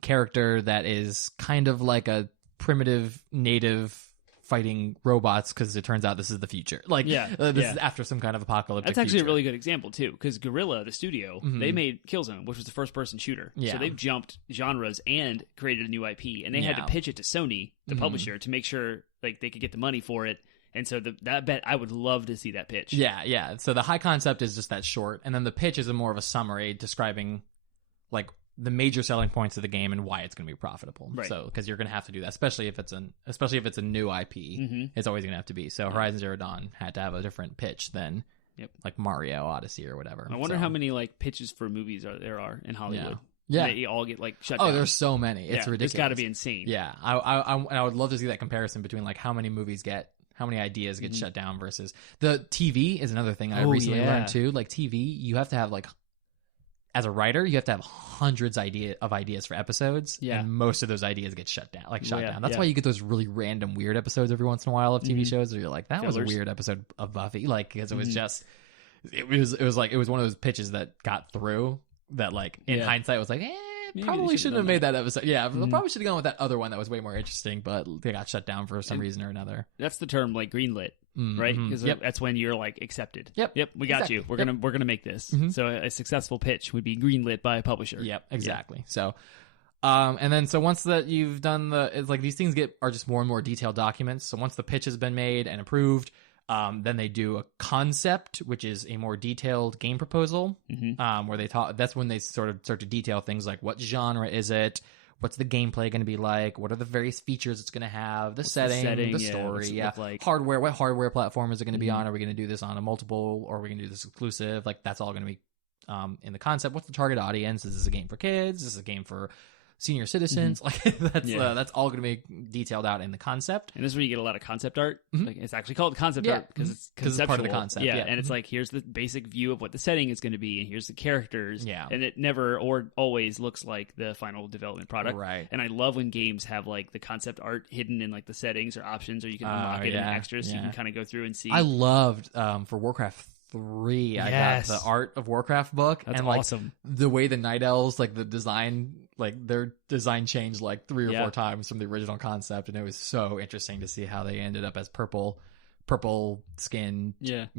character that is kind of like a primitive native fighting robots, because it turns out this is the future. Like, this is after some kind of apocalyptic That's actually future. a really good example, too, because Guerrilla, the studio, they made Killzone, which was the first-person shooter. Yeah. So they've jumped genres and created a new IP, and they had to pitch it to Sony, the publisher, to make sure like they could get the money for it. And so that bet, I would love to see that pitch. Yeah. So the high concept is just that short, and then the pitch is more of a summary describing like the major selling points of the game and why it's going to be profitable. Right. So because you're going to have to do that, especially if it's a new IP, it's always going to have to be. So Horizon Zero Dawn had to have a different pitch than like Mario Odyssey or whatever. I wonder how many like pitches for movies there are in Hollywood. Yeah. They all get like shut down. Oh, there's so many. It's ridiculous. It's got to be insane. Yeah. I would love to see that comparison between like how many ideas get shut down versus the TV is another thing I recently learned too. Like TV, you have to have like, as a writer, you have to have hundreds of ideas for episodes, and most of those ideas get shut down. That's why you get those really random weird episodes every once in a while of TV shows where you're like, that was a weird episode of Buffy, like because it was just it was one of those pitches that got through that like in hindsight was like, probably shouldn't have made that episode. Yeah, probably should have gone with that other one that was way more interesting, but they got shut down for some reason or another. That's the term, like greenlit, right? Because that's when you're like accepted. Yep, we got you. We're gonna make this. So a successful pitch would be greenlit by a publisher. Yep, exactly. So, and then so once that you've done it's like these things are just more and more detailed documents. So once the pitch has been made and approved, then they do a concept, which is a more detailed game proposal, where they talk. That's when they sort of start to detail things like what genre is it, what's the gameplay going to be like, what are the various features it's going to have, the setting, the story, like? Hardware. What hardware platform is it going to be on? Are we going to do this on a multiple, or are we going to do this exclusive? Like that's all going to be in the concept. What's the target audience? Is this a game for kids? Is this a game for senior citizens? Like that's all going to be detailed out in the concept. And this is where you get a lot of concept art. Like it's actually called concept art because it's part of the concept. And it's like here's the basic view of what the setting is going to be, and here's the characters. And it never or always looks like the final development product. Right. And I love when games have like the concept art hidden in like the settings or options, or you can unlock it in extras, so you can kind of go through and see. I loved for Warcraft 3, I got the Art of Warcraft book. That's and, like, awesome. The way the Night Elves, like the design, like their design changed like 3 or 4 times from the original concept, and it was so interesting to see how they ended up as purple skin,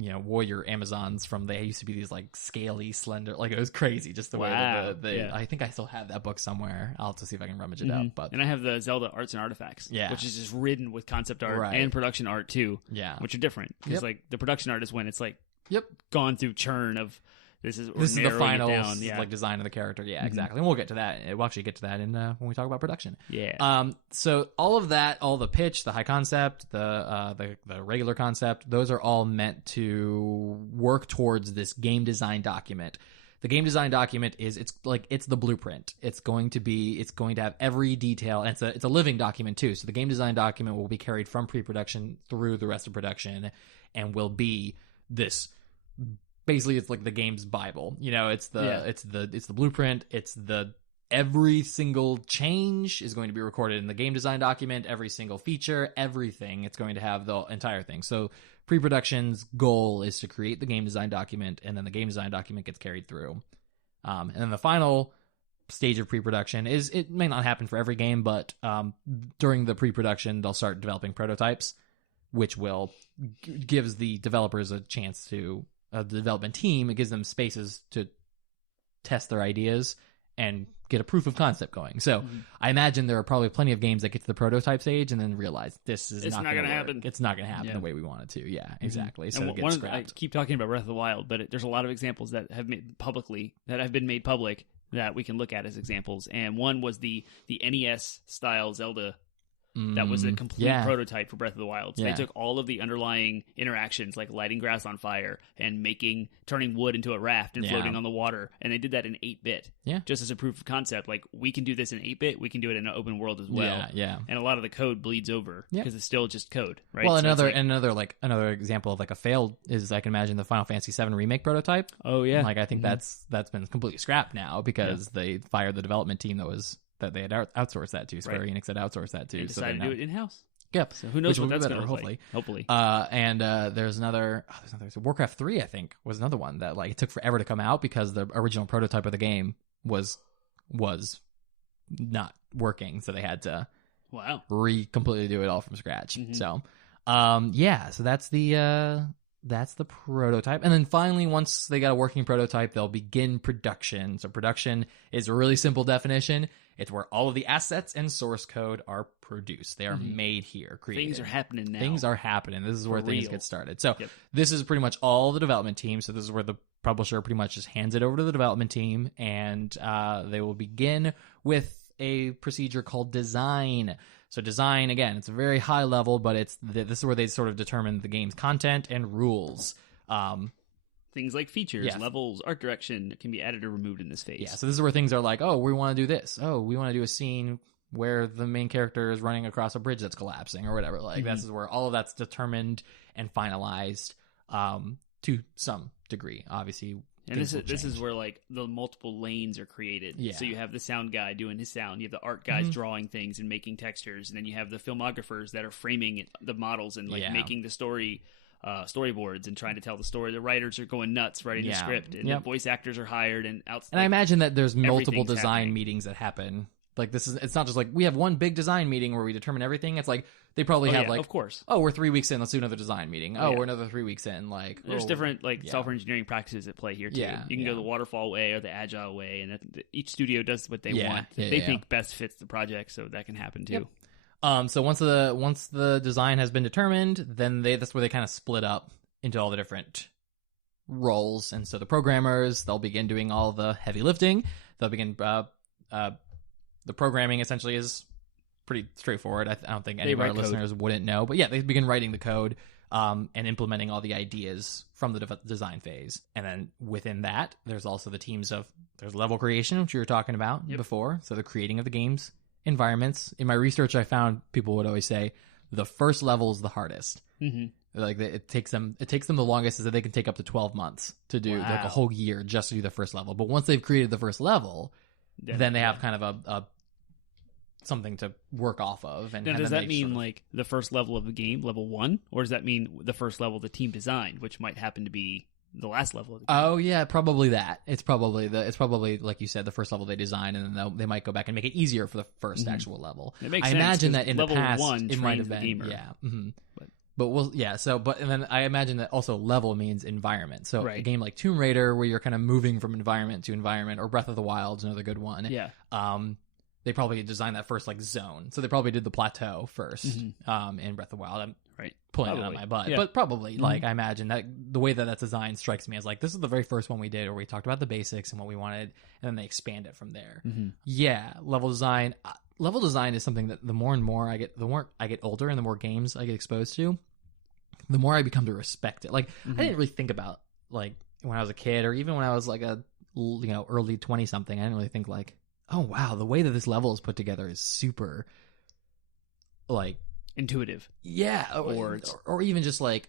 warrior Amazons from they used to be these like scaly, slender, like it was crazy just the way that I think I still have that book somewhere. I'll have to see if I can rummage it up. But and I have the Zelda Arts and Artifacts, which is just ridden with concept art and production art too, which are different because like the production art is when it's like gone through churn of this is the final like design of the character. Exactly. And we'll get to that. We'll actually get to that in when we talk about production. So all of that, all the pitch, the high concept, the regular concept, those are all meant to work towards this game design document. The game design document it's the blueprint. It's going to have every detail, and it's a living document too. So the game design document will be carried from pre-production through the rest of production, and will be this. Basically, it's like the game's Bible. It's the blueprint. It's every single change is going to be recorded in the game design document. Every single feature, everything. It's going to have the entire thing. So pre-production's goal is to create the game design document, and then the game design document gets carried through. And then the final stage of pre-production it may not happen for every game, but during the pre-production, they'll start developing prototypes, which gives the developers a chance to. The development team, it gives them spaces to test their ideas and get a proof of concept going. So I imagine there are probably plenty of games that get to the prototype stage and then realize this is not going to happen. It's not going to happen the way we want it to. Yeah, exactly. So I keep talking about Breath of the Wild, but there's a lot of examples that have been made public that we can look at as examples. And one was the NES style Zelda that was a complete prototype for Breath of the Wild. So they took all of the underlying interactions, like lighting grass on fire and turning wood into a raft and floating on the water, and they did that in 8-bit. Yeah. Just as a proof of concept, like, we can do this in 8-bit, we can do it in an open world as well. Yeah. And a lot of the code bleeds over because it's still just code, right? Well, so another example of like a failed is, I can imagine, the Final Fantasy VII remake prototype. Oh yeah. Like, I think that's been completely scrapped now because they fired the development team that they had outsourced that to. Square Enix had outsourced that to. And decided to do it in-house. Yep. So who knows what that's going to look like. Hopefully. And there's another Warcraft 3, I think, was another one that, like, it took forever to come out because the original prototype of the game was not working, so they had to completely do it all from scratch. So so that's the prototype. And then finally, once they got a working prototype, they'll begin production. So production is a really simple definition. It's where all of the assets and source code are produced. They are made here, created. Things are happening now. Things are happening. This is where things get started. So this is pretty much all the development team. So this is where the publisher pretty much just hands it over to the development team, and they will begin with a procedure called design. So design, again, it's a very high level, but this is where they sort of determine the game's content and rules. Things like features, levels, art direction can be added or removed in this phase. Yeah, so this is where things are like, oh, we want to do this. Oh, we want to do a scene where the main character is running across a bridge that's collapsing or whatever. Like, this is where all of that's determined and finalized to some degree, obviously. And this is where, like, the multiple lanes are created. Yeah. So you have the sound guy doing his sound, you have the art guys drawing things and making textures, and then you have the filmographers that are framing the models and making the storyboards and trying to tell the story. The writers are going nuts writing the script, and the voice actors are hired. And I imagine that there's multiple design meetings that happen. Like, it's not just like we have one big design meeting where we determine everything. It's like they probably have of course. Oh, we're 3 weeks in, let's do another design meeting. We're another 3 weeks in. Like, there's different software engineering practices at play here too. You can go the waterfall way or the agile way, and each studio does what they want. They think best fits the project, so that can happen too. So once the design has been determined, then that's where they kind of split up into all the different roles. And so the programmers, they'll begin doing all the heavy lifting. They'll begin the programming essentially is pretty straightforward. I don't think any of our listeners wouldn't know, but they begin writing the code and implementing all the ideas from the design phase. And then within that, there's also the teams there's level creation, which you were talking about before. So the creating of the game's environments. In my research, I found people would always say the first level is the hardest. Like, it takes them the longest, is that they can take up to 12 months to do like a whole year just to do the first level. But once they've created the first level, then they have kind of a something to work off of. And now, does that mean like the first level of the game, level 1, or does that mean the first level the team designed, which might happen to be the last level of the game? Oh yeah, probably that. It's probably like you said, the first level they designed, and then they might go back and make it easier for the first actual level. It makes I sense, imagine that in level the past 1 it might have the been gamer. And then I imagine that also level means environment. So a game like Tomb Raider, where you're kind of moving from environment to environment, or Breath of the Wild is another good one. They probably designed that first like zone. So they probably did the plateau first in Breath of the Wild. I'm pulling it out of my butt. But probably, like, I imagine that the way that's designed strikes me as like, this is the very first one we did, where we talked about the basics and what we wanted, and then they expand it from there. Level design. Level design is something that the more I get older and the more games I get exposed to, the more I become to respect it. Like, I didn't really think about, like, when I was a kid, or even when I was like a early 20 something, I didn't really think like, oh wow, the way that this level is put together is super, like, intuitive. Or even just like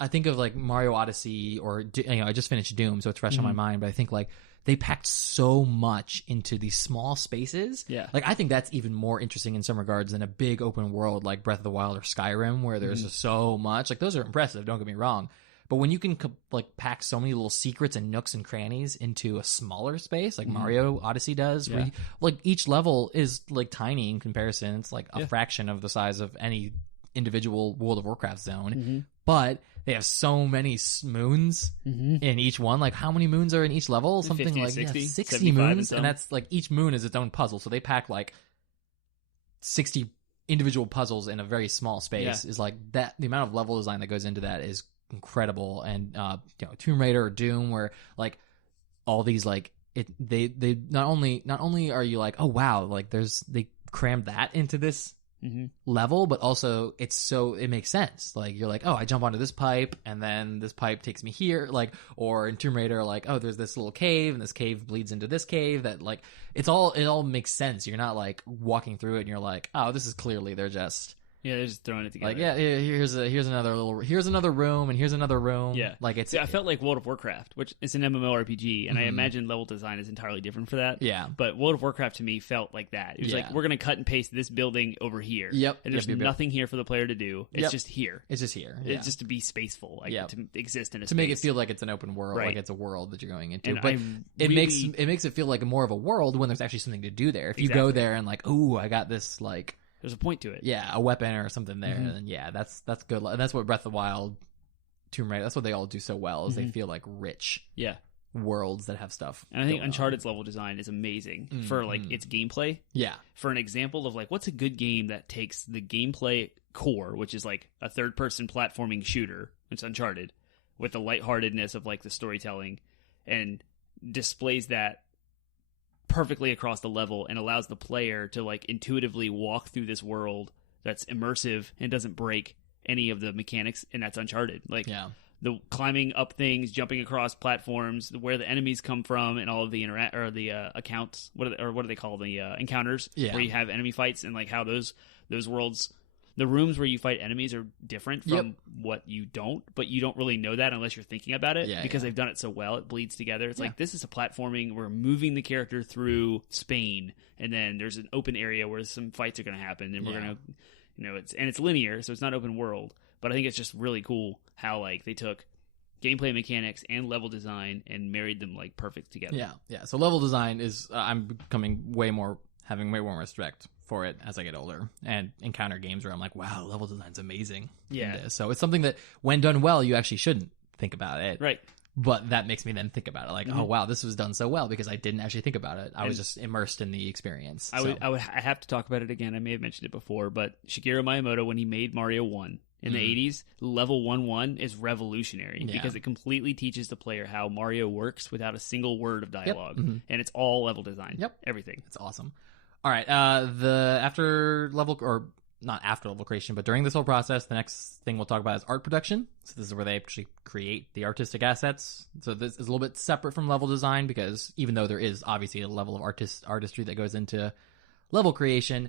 I think of like Mario Odyssey, or I just finished Doom, so it's fresh on my mind, but I think like they packed so much into these small spaces. Like, I think that's even more interesting in some regards than a big open world like Breath of the Wild or Skyrim, where there's just so much. Like, those are impressive, don't get me wrong. But when you can like pack so many little secrets and nooks and crannies into a smaller space, like Mario Odyssey does, where like each level is like tiny in comparison. It's like a fraction of the size of any individual World of Warcraft zone. But they have so many moons in each one. Like, how many moons are in each level? Something 50, like 60 moons. And that's like, each moon is its own puzzle. So they pack like 60 individual puzzles in a very small space. Is like that. The amount of level design that goes into that is incredible. And Tomb Raider or Doom, where like all these like they not only are you like, oh wow, like they crammed that into this level, but also it makes sense. Like you're like, oh, I jump onto this pipe and then this pipe takes me here, like, or in Tomb Raider, like, oh, there's this little cave and this cave bleeds into this cave, that like it all makes sense. You're not like walking through it and you're like, oh, this is clearly they're just they're just throwing it together. Like, here's another room, and here's another room. Yeah, like I felt like World of Warcraft, which is an MMORPG, and I imagine level design is entirely different for that. Yeah, but World of Warcraft to me felt like that. It was like, we're gonna cut and paste this building over here. Yep, and there's nothing here for the player to do. It's just here. It's just here. It's just to be spaceful, like to exist in a to make it feel like it's an open world, like it's a world that you're going into. And but it makes it feel like more of a world when there's actually something to do there. If you go there and like, ooh, I got this like. There's a point to it. Yeah, a weapon or something there. And that's good. And that's what Breath of the Wild, Tomb Raider, that's what they all do so well, is they feel like rich worlds that have stuff. And I think Uncharted's level design is amazing for like its gameplay. Yeah. For an example of like, what's a good game that takes the gameplay core, which is like a third-person platforming shooter, it's Uncharted, with the lightheartedness of like the storytelling, and displays that perfectly across the level and allows the player to like intuitively walk through this world that's immersive and doesn't break any of the mechanics, and that's Uncharted. Like the climbing up things, jumping across platforms, where the enemies come from, and all of the accounts. What do they call the encounters? Yeah. Where you have enemy fights, and like how those worlds. The rooms where you fight enemies are different from what you don't, but you don't really know that unless you're thinking about it, because they've done it so well. It bleeds together. It's like, this is a platforming. We're moving the character through Spain, and then there's an open area where some fights are going to happen, and we're going to, it's linear, so it's not open world. But I think it's just really cool how like they took gameplay mechanics and level design and married them like perfect together. Yeah. So level design is I'm becoming having way more respect for it as I get older and encounter games where I'm like, wow, level design's amazing. Yeah. So it's something that when done well, you actually shouldn't think about it. Right. But that makes me then think about it. Like, oh, wow, this was done so well because I didn't actually think about it. I was just immersed in the experience. I have to talk about it again. I may have mentioned it before, but Shigeru Miyamoto, when he made Mario 1 in the 80s, level 1-1 is revolutionary because it completely teaches the player how Mario works without a single word of dialogue. And it's all level design. Yep. Everything. It's awesome. All right. Not after level creation, but during this whole process, the next thing we'll talk about is art production. So this is where they actually create the artistic assets. So this is a little bit separate from level design, because even though there is obviously a level of artistry that goes into level creation,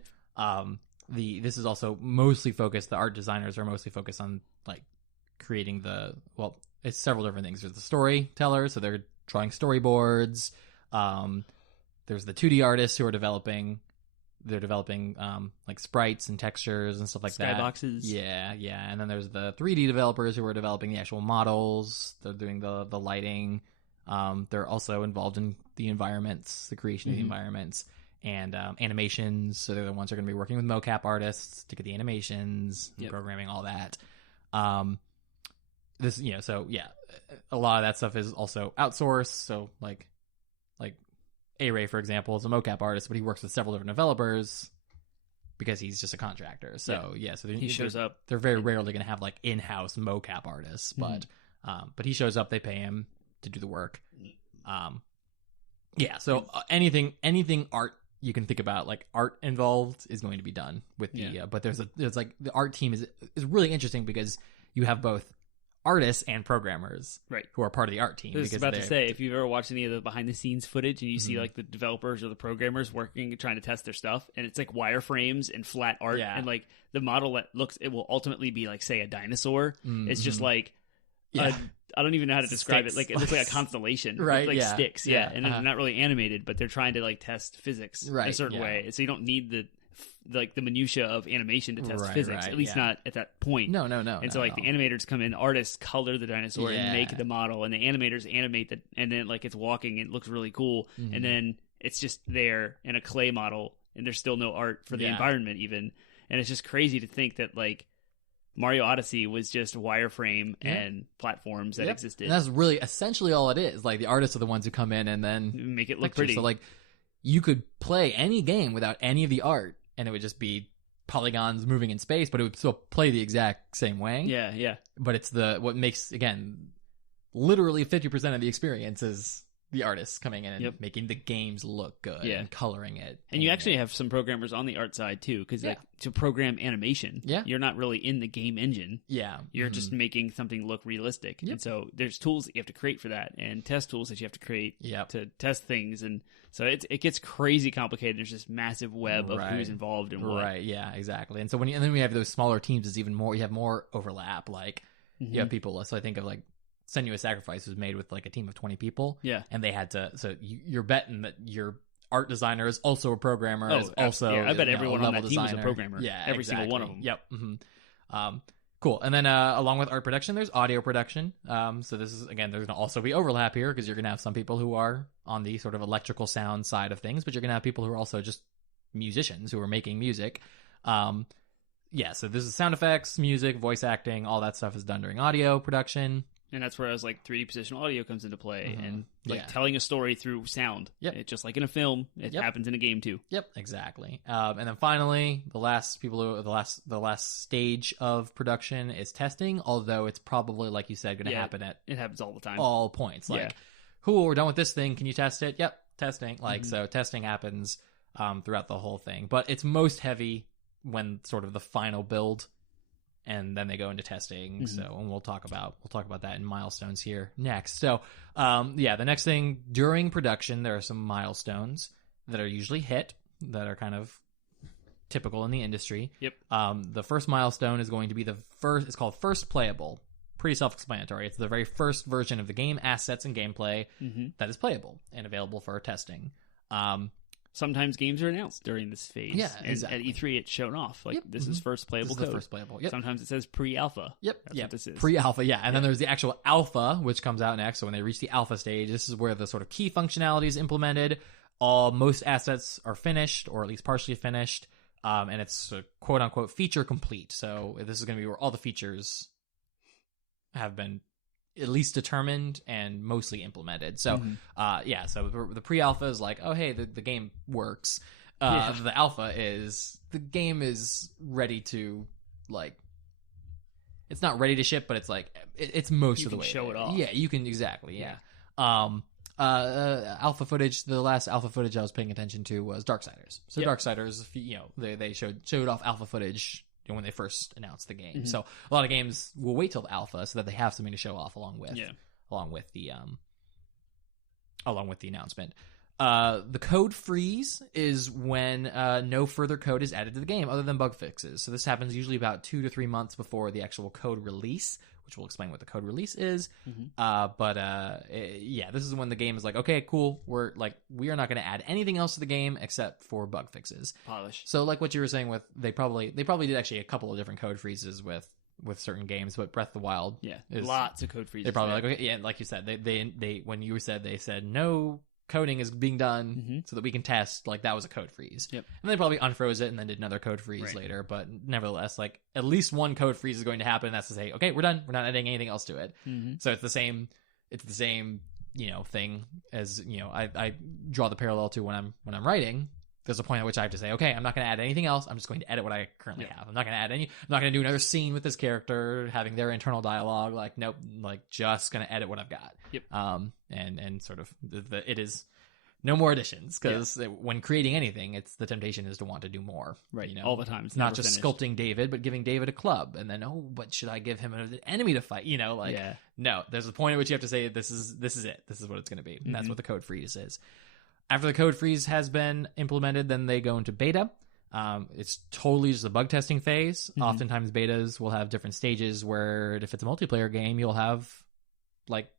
this is also mostly focused. The art designers are mostly focused on like creating it's several different things. There's the storyteller, so they're drawing storyboards. There's the 2D artists who are developing like sprites and textures and stuff like that. Skyboxes. Yeah. And then there's the 3D developers who are developing the actual models. They're doing the lighting. They're also involved in the environments, the creation of the environments, and animations. So they're the ones who are going to be working with mocap artists to get the animations, and programming, all that. A lot of that stuff is also outsourced. So like A-Ray, for example, is a mocap artist, but he works with several different developers because he's just a contractor. So so he shows up. They're very rarely going to have like in-house mocap artists, but he shows up. They pay him to do the work. So anything art you can think about, like art involved, is going to be done with the. But there's like the art team is really interesting because you have both artists and programmers, right, who are part of the art team. I was about to say, if you've ever watched any of the behind the scenes footage and you see like the developers or the programmers working, trying to test their stuff, and it's like wireframes and flat art, and like the model that it will ultimately be like, say, a dinosaur. It's just like I don't even know how to describe it. Like, it looks like a constellation, right? Like sticks, and they're not really animated, but they're trying to like test physics in a certain way. So you don't need the minutia of animation to test physics, at least not at that point. No. And so like the animators come in, artists color the dinosaur and make the model, and the animators animate and then like it's walking and it looks really cool, and then it's just there in a clay model, and there's still no art for the environment even. And it's just crazy to think that like Mario Odyssey was just wireframe and platforms that existed. And that's really essentially all it is. Like the artists are the ones who come in and then make it look pretty. So like you could play any game without any of the art, and it would just be polygons moving in space, but it would still play the exact same way. Yeah. But it's what makes, again, literally 50% of the experience is the artists coming in and making the games look good and coloring it. And you actually have some programmers on the art side too, because like to program animation, you're not really in the game engine. Yeah. You're just making something look realistic. And so there's tools that you have to create for that and test tools that you have to create to test things. And so it gets crazy complicated. There's this massive web of who's involved and what. Right, yeah, exactly. And so and then we have those smaller teams, it's even more, you have more overlap. Like you have people, so I think of like Senua's Sacrifice was made with like a team of 20 people. Yeah. And they had to, so you're betting that your art designer is also a programmer. I bet everyone on that team is a programmer. Yeah. Every single one of them. Yep. Mm-hmm. Cool. And then along with art production, there's audio production. So this is, again, there's going to also be overlap here because you're going to have some people who are on the sort of electrical sound side of things, but you're going to have people who are also just musicians who are making music. So this is sound effects, music, voice acting, all that stuff is done during audio production. And that's where like 3D positional audio comes into play and like telling a story through sound. Yep. It, just like in a film, it happens in a game too. Yep, exactly. And then finally, the last stage of production is testing, although it's probably, like you said, going to happen at... It happens all the time. All points. Like, cool, we're done with this thing. Can you test it? Yep, testing. Like, so testing happens throughout the whole thing. But it's most heavy when sort of the final build... and then they go into testing. So, and we'll talk about that in milestones here next. So, the next thing during production, there are some milestones that are usually hit that are kind of typical in the industry. Yep. The first milestone is going to be it's called first playable. Pretty self-explanatory. It's the very first version of the game assets and gameplay that is playable and available for testing. Sometimes games are announced during this phase. Yeah, and exactly. at E3, it's shown off. Like, this is first playable code. The first playable. Yep. Sometimes it says pre-alpha. Yep. That's what this is. Pre-alpha, yeah. And then there's the actual alpha, which comes out next. So when they reach the alpha stage, this is where the sort of key functionality is implemented. Most assets are finished, or at least partially finished. And it's quote-unquote feature complete. So this is going to be where all the features have been at least determined and mostly implemented. So, so the pre-alpha is like, oh, hey, the game works. The alpha is, the game is ready to, like, it's not ready to ship, but it's like, it's most of the way. You can show it off. Yeah, you can, exactly, yeah. Alpha footage, the last alpha footage I was paying attention to was Darksiders. So Darksiders, they showed off alpha footage when they first announced the game. So a lot of games will wait till the alpha so that they have something to show off along with the announcement. The code freeze is when no further code is added to the game other than bug fixes. So this happens usually about 2 to 3 months before the actual code release, which will explain what the code release is. This is when the game is like, okay, cool, we are not going to add anything else to the game except for bug fixes. Polish. So like what you were saying with, they probably did actually a couple of different code freezes with certain games, but Breath of the Wild, lots of code freezes. They're probably like, okay, like you said, they when you said, they said no coding is being done so that we can test, like, that was a code freeze. Yep. And they probably unfroze it and then did another code freeze later, but nevertheless, like, at least one code freeze is going to happen, and that's to say, okay, we're done, we're not adding anything else to it. So it's the same thing as, I draw the parallel to when I'm writing. There's a point at which I have to say, okay, I'm not going to add anything else. I'm just going to edit what I currently have. I'm not going to I'm not going to do another scene with this character, having their internal dialogue. Like, nope, like, just going to edit what I've got. Yep. And sort of, it is no more additions, because when creating anything, it's the temptation is to want to do more. Right. All the time. It's not just sculpting David, but giving David a club. And then, but should I give him an enemy to fight? No, there's a point at which you have to say, this is it. This is what it's going to be. And that's what the code freeze is. After the code freeze has been implemented, then they go into beta. It's totally just a bug testing phase. Oftentimes betas will have different stages where if it's a multiplayer game, you'll have like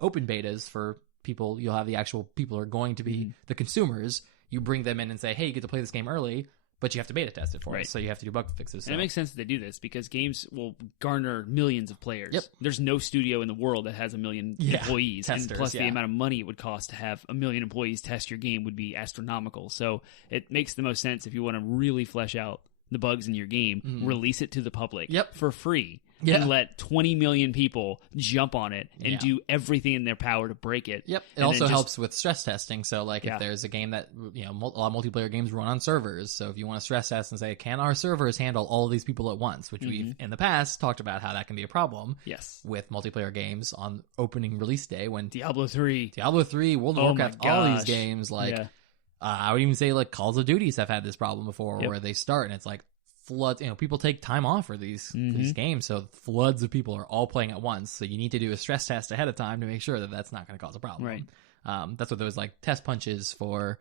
open betas for people. You'll have the actual people who are going to be the consumers. You bring them in and say, hey, you get to play this game early, but you have to beta test it for us. So you have to do bug fixes. So. And it makes sense that they do this because games will garner millions of players. Yep. There's no studio in the world that has 1 million employees. Testers, and plus the amount of money it would cost to have 1 million employees test your game would be astronomical. So it makes the most sense if you want to really flesh out the bugs in your game, release it to the public for free. Yeah. And let 20 million people jump on it and do everything in their power to break it. Yep. It also helps with stress testing. So, like, if there's a game that, a lot of multiplayer games run on servers. So, if you want to stress test and say, can our servers handle all of these people at once? Which we've, in the past, talked about how that can be a problem. Yes. With multiplayer games on opening release day when Diablo 3, World of Warcraft, all these games, like, I would even say, like, Calls of Duties have had this problem before where they start and it's like, floods, people take time off for these games, so floods of people are all playing at once. So you need to do a stress test ahead of time to make sure that that's not going to cause a problem. Right. That's what those like test punches for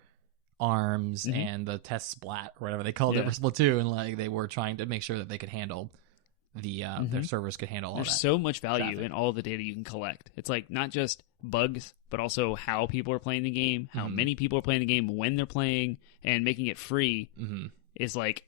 ARMS and the test splat or whatever they called it for Splatoon. Like they were trying to make sure that they could handle the their servers could handle all There's that. so much value traffic in all the data you can collect. It's like not just bugs, but also how people are playing the game, how many people are playing the game, when they're playing, and making it free is like.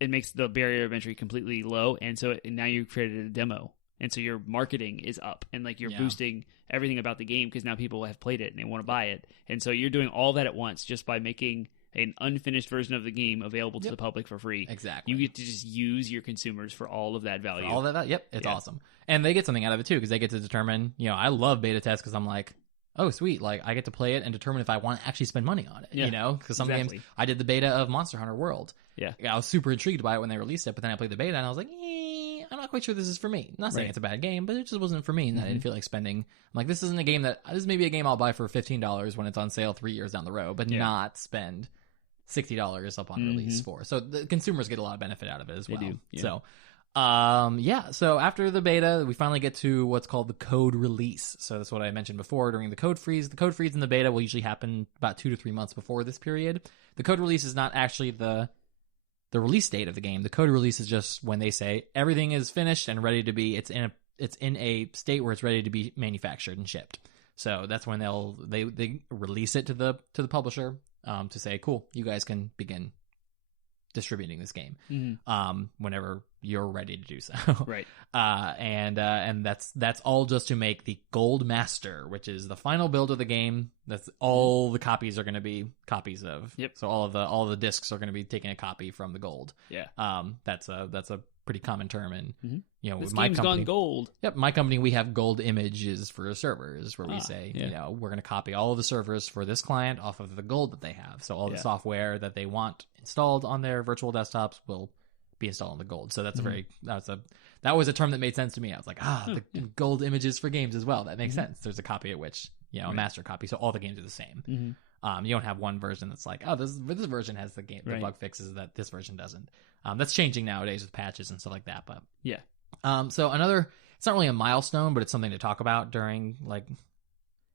It makes the barrier of entry completely low, and so now you've created a demo, and so your marketing is up, and like you're boosting everything about the game because now people have played it and they want to buy it, and so you're doing all that at once just by making an unfinished version of the game available to the public for free. Exactly. You get to just use your consumers for all of that value. All that, it's awesome, and they get something out of it too because they get to determine. I love beta tests because I'm like, oh, sweet. Like, I get to play it and determine if I want to actually spend money on it, Because some games... I did the beta of Monster Hunter World. Yeah. I was super intrigued by it when they released it, but then I played the beta and I was like, I'm not quite sure this is for me. Not saying it's a bad game, but it just wasn't for me, and I didn't feel like spending... I'm like, this isn't a game that... This may be a game I'll buy for $15 when it's on sale 3 years down the road, but not spend $60 up on release for. So the consumers get a lot of benefit out of it as well. They do. Yeah. So after the beta, we finally get to what's called the code release. So that's what I mentioned before during the code freeze. The code freeze and the beta will usually happen about 2 to 3 months before this period. The code release is not actually the release date of the game. The code release is just when they say everything is finished and ready to be. It's in a state where it's ready to be manufactured and shipped. So that's when they release it to the publisher to say, cool, you guys can begin distributing this game whenever you're ready to do so. Right. And that's all just to make the Gold Master, which is the final build of the game. That's all the copies are going to be copies of. Yep. So all the discs are going to be taking a copy from the gold. Yeah. That's a pretty common term, and this with my game's company, gone gold. Yep, my company, we have gold images for servers where we say, we're going to copy all of the servers for this client off of the gold that they have. So all the software that they want installed on their virtual desktops will be installed on the gold. So that's that was a term that made sense to me. I was like, the gold images for games as well. That makes sense. There's a copy at which a master copy, so all the games are the same. You don't have one version that's like, this version has the bug fixes that this version doesn't. That's changing nowadays with patches and stuff like that. But so it's not really a milestone, but it's something to talk about during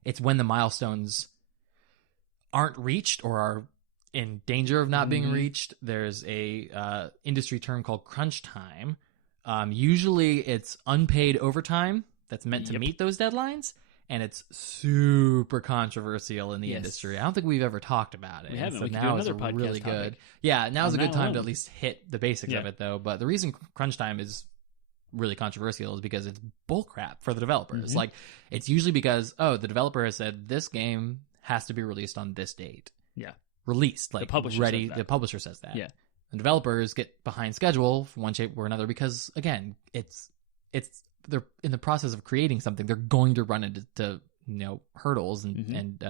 it's when the milestones aren't reached or are in danger of not being reached. There's a industry term called crunch time. Usually it's unpaid overtime that's meant to meet those deadlines. And it's super controversial in the industry. I don't think we've ever talked about it. We haven't. So we can now do is another podcast really topic. good. Yeah, now's a good time to at least hit the basics of it, though. But the reason crunch time is really controversial is because it's bullcrap for the developers. Like, it's usually because, the developer has said this game has to be released on this date. Yeah. Released, like the publisher ready. Says that. The publisher says that. Yeah. The developers get behind schedule for one shape or another because, again, they're in the process of creating something. They're going to run into hurdles and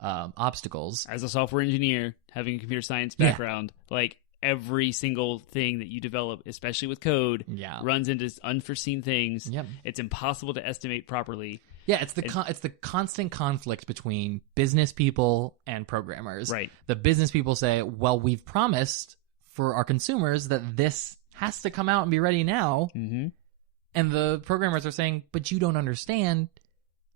obstacles. As a software engineer, having a computer science background, like every single thing that you develop, especially with code, runs into unforeseen things. Yep. It's impossible to estimate properly. Yeah, it's the constant conflict between business people and programmers. Right. The business people say, well, we've promised for our consumers that this has to come out and be ready now. And the programmers are saying, but you don't understand.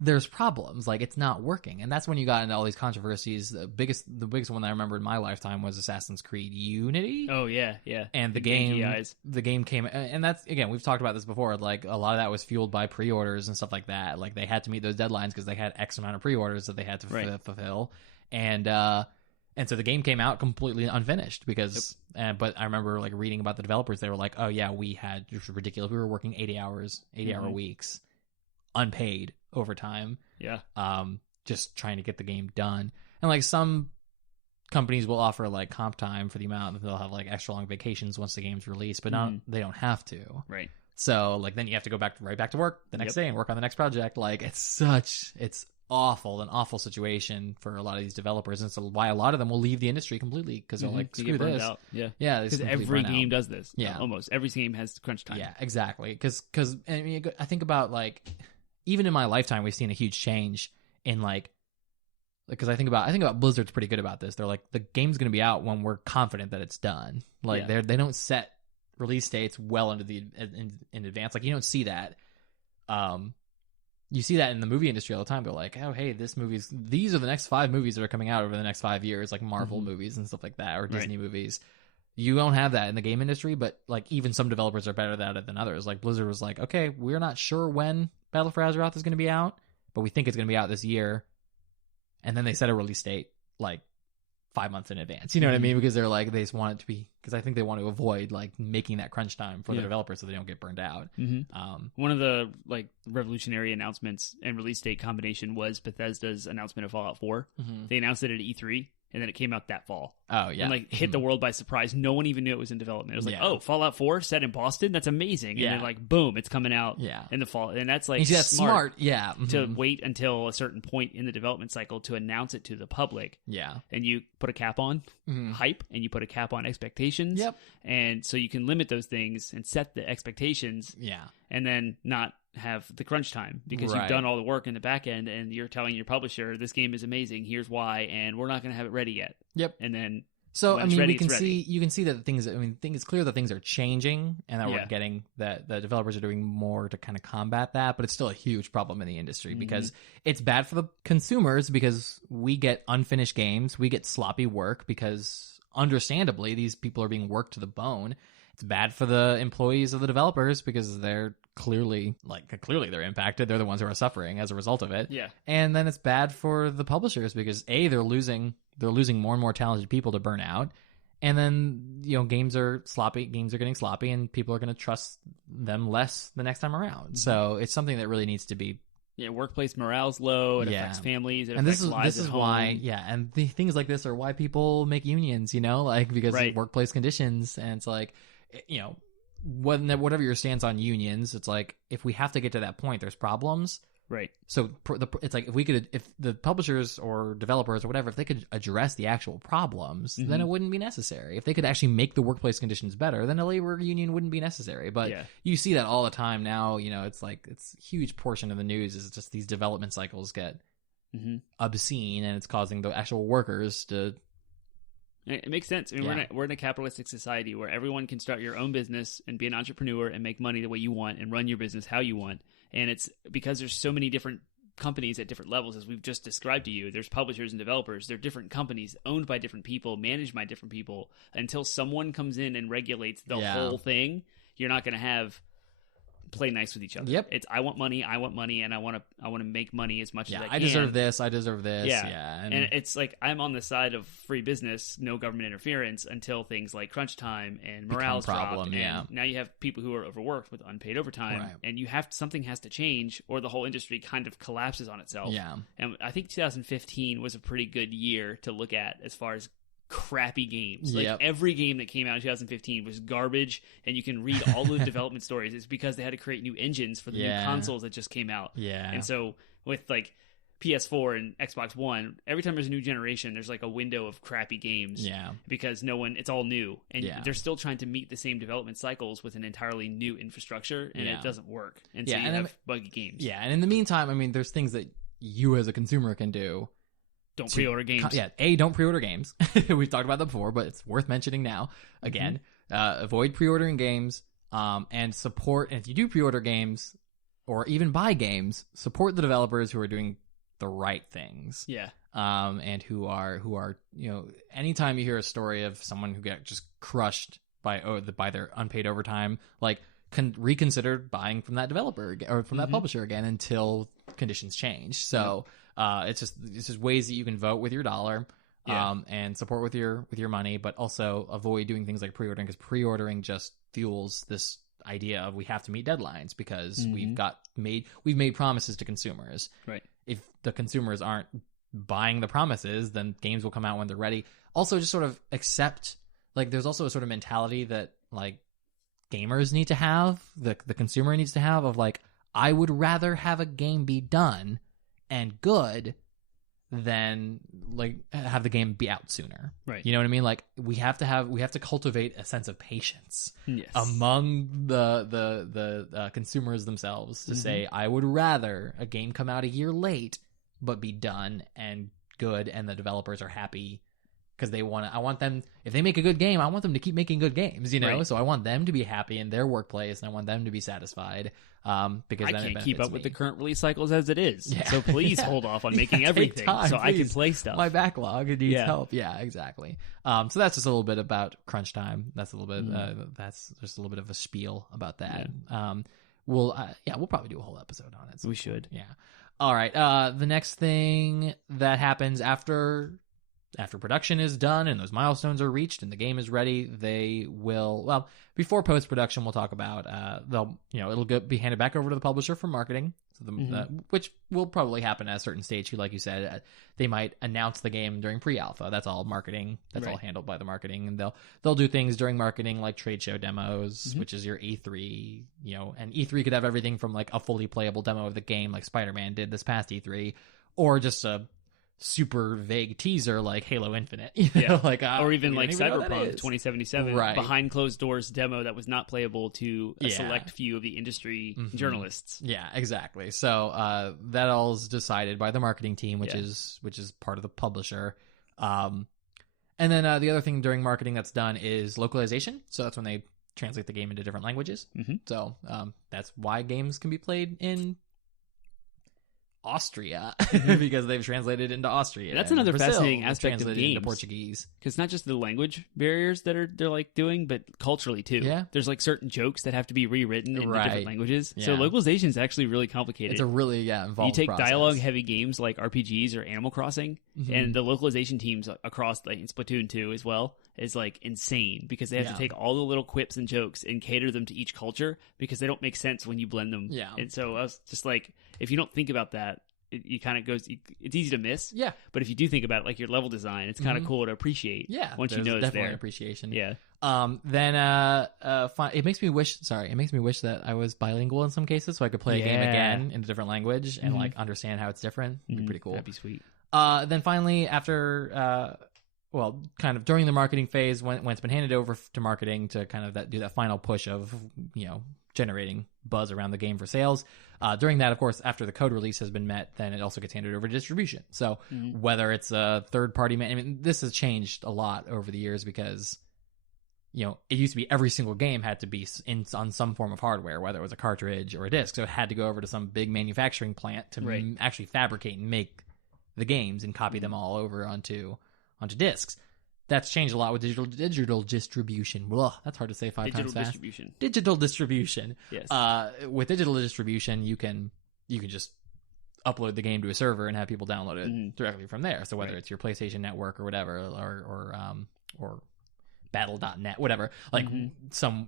There's problems, like it's not working, and that's when you got into all these controversies. The biggest one that I remember in my lifetime was Assassin's Creed Unity. Oh yeah. And the game came, and that's, again, we've talked about this before. Like a lot of that was fueled by pre-orders and stuff like that. Like they had to meet those deadlines because they had X amount of pre-orders that they had to fulfill, and so the game came out completely unfinished because. But I remember like reading about the developers. They were like, "Oh yeah, we had it was ridiculous. We were working 80-hour weeks, unpaid." Overtime, just trying to get the game done, and like some companies will offer like comp time for the amount that they'll have like extra long vacations once the game's released, but they don't have to. Right. So like then you have to go right back to work the next day and work on the next project. Like it's awful, an awful situation for a lot of these developers, and so why a lot of them will leave the industry completely because they're like, screw this. Out. Yeah, because every game does this. Yeah, almost every game has crunch time. Yeah, exactly. Because I mean, I think about like even in my lifetime, we've seen a huge change in like. Because I think about Blizzard's pretty good about this. They're like, the game's going to be out when we're confident that it's done. Like they don't set release dates well into in advance. Like you don't see that. You see that in the movie industry all the time. They're like, oh hey, these are the next 5 movies that are coming out over the next 5 years, like Marvel movies and stuff like that, or Disney movies. You don't have that in the game industry, but like even some developers are better at it than others. Like Blizzard was like, okay, we're not sure when Battle for Azeroth is going to be out, but we think it's going to be out this year. And then they set a release date like 5 months in advance. You know what I mean? Because they're like, they just want it to be, because I think they want to avoid like making that crunch time for the developers so they don't get burned out. One of the like revolutionary announcements and release date combination was Bethesda's announcement of Fallout 4. They announced it at E3. And then it came out that fall. Oh, yeah. And like hit the world by surprise. No one even knew it was in development. It was like, oh, Fallout 4 set in Boston? That's amazing. And then like, boom, it's coming out in the fall. And that's like smart. To wait until a certain point in the development cycle to announce it to the public. Yeah. And you put a cap on hype and you put a cap on expectations. Yep. And so you can limit those things and set the expectations. Yeah. And then not have the crunch time because you've done all the work in the back end and you're telling your publisher this game is amazing, here's why, and we're not going to have it ready yet. Yep. And then I mean you can see that it's clear that things are changing and that we're getting that the developers are doing more to kind of combat that, but it's still a huge problem in the industry because it's bad for the consumers because we get unfinished games, we get sloppy work because understandably these people are being worked to the bone. It's bad for the employees of the developers because they're clearly they're impacted. They're the ones who are suffering as a result of it. Yeah. And then it's bad for the publishers because they're losing more and more talented people to burn out. And then, games are getting sloppy and people are going to trust them less the next time around. So it's something that really needs to be. Yeah, workplace morale's low. It affects families. It affects lives at home. Why, and things like this are why people make unions, because of workplace conditions. And it's like, whatever your stance on unions, it's like if we have to get to that point, there's problems. Right. So it's like if the publishers or developers or whatever, if they could address the actual problems, then it wouldn't be necessary. If they could actually make the workplace conditions better, then a labor union wouldn't be necessary. But you see that all the time now. It's like it's a huge portion of the news is just these development cycles get obscene, and it's causing the actual workers to. It makes sense. I mean, we're in a capitalistic society where everyone can start your own business and be an entrepreneur and make money the way you want and run your business how you want. And it's because there's so many different companies at different levels, as we've just described to you. There's publishers and developers. They're different companies owned by different people, managed by different people. Until someone comes in and regulates the whole thing, you're not going to have play nice with each other. Yep. It's I want money, and I want to make money as much as I can. I deserve this. Yeah. And it's like I'm on the side of free business, no government interference until things like crunch time and morale's dropped. And now you have people who are overworked with unpaid overtime, and something has to change, or the whole industry kind of collapses on itself. Yeah. And I think 2015 was a pretty good year to look at as far as crappy games. Like every game that came out in 2015 was garbage, and you can read all the development stories. It's because they had to create new engines for the new consoles that just came out. And so with like PS4 and Xbox One, every time there's a new generation, there's like a window of crappy games. Because it's all new, and they're still trying to meet the same development cycles with an entirely new infrastructure, and it doesn't work. And so you have buggy games. And in the meantime, I mean, there's things that you as a consumer can do. Don't pre-order games. Don't pre-order games. We've talked about that before, but it's worth mentioning now. Again, avoid pre-ordering games, and support. And if you do pre-order games, or even buy games, support the developers who are doing the right things. And who are anytime you hear a story of someone who got just crushed by their unpaid overtime, like reconsider buying from that developer or from that publisher again until conditions change. So. It's just ways that you can vote with your dollar, and support with your money, but also avoid doing things like pre-ordering, because pre-ordering just fuels this idea of we have to meet deadlines because we've made promises to consumers. Right. If the consumers aren't buying the promises, then games will come out when they're ready. Also, just sort of accept, like, there's also a sort of mentality that, like, gamers need to have, the consumer needs to have, of, like, I would rather have a game be done and good than, like, have the game be out sooner. Right. You know what I mean? Like, we have to cultivate a sense of patience among the consumers themselves to say, I would rather a game come out a year late but be done and good, and the developers are happy because I want them, if they make a good game, I want them to keep making good games, you know? Right. So I want them to be happy in their workplace, and I want them to be satisfied. Because I can't keep up with the current release cycles as it is. Yeah. So please hold off on making everything so I can play stuff. My backlog needs help. Yeah, exactly. So that's just a little bit about crunch time. That's a little bit. That's just a little bit of a spiel about that. Yeah. We'll probably do a whole episode on it. We should. Yeah. All right. The next thing that happens after production is done and those milestones are reached and the game is ready, they will, well, before post-production, we'll talk about, it'll be handed back over to the publisher for marketing, so which will probably happen at a certain stage. Like you said, they might announce the game during pre-alpha. That's all marketing. That's all handled by the marketing. And they'll do things during marketing like trade show demos, which is your E3, and E3 could have everything from like a fully playable demo of the game like Spider-Man did this past E3, or just a super vague teaser like Halo Infinite, or even like Cyberpunk 2077 behind closed doors demo that was not playable to a select few of the industry journalists. Yeah, exactly. So that all's decided by the marketing team, which is part of the publisher. And then the other thing during marketing that's done is localization. So that's when they translate the game into different languages. So that's why games can be played in Austria because they've translated into Austrian. That's another Brazil, fascinating aspect of games, into Portuguese, because not just the language barriers that they're like doing, but culturally too. Yeah, there's like certain jokes that have to be rewritten in different languages. So localization is actually really complicated. It's a really involved. You take process. Dialogue heavy games like RPGs or Animal Crossing, and the localization teams across like Splatoon 2 as well is like insane, because they have to take all the little quips and jokes and cater them to each culture, because they don't make sense when you blend them. Yeah, and so I was just like, if you don't think about that, it kind of goes. It's easy to miss. Yeah, but if you do think about it, like your level design, it's kind of cool to appreciate. Yeah, once you know it's definitely there. Appreciation. Yeah. Then it makes me wish. Sorry, it makes me wish that I was bilingual in some cases, so I could play a game again in a different language and like understand how it's different. It'd be pretty cool. That'd be sweet. Then finally, after kind of during the marketing phase, when it's been handed over to marketing to kind of do that final push of generating buzz around the game for sales. During that, of course, after the code release has been met, then it also gets handed over to distribution. So whether it's a third-party, this has changed a lot over the years, because it used to be every single game had to be on some form of hardware, whether it was a cartridge or a disc. So it had to go over to some big manufacturing plant to actually fabricate and make the games and copy them all over onto discs. That's changed a lot with digital distribution. Blah, that's hard to say five times fast. Digital distribution. Yes. With digital distribution, you can just upload the game to a server and have people download it directly from there. So whether it's your PlayStation Network or whatever, or Battle.net, whatever. Like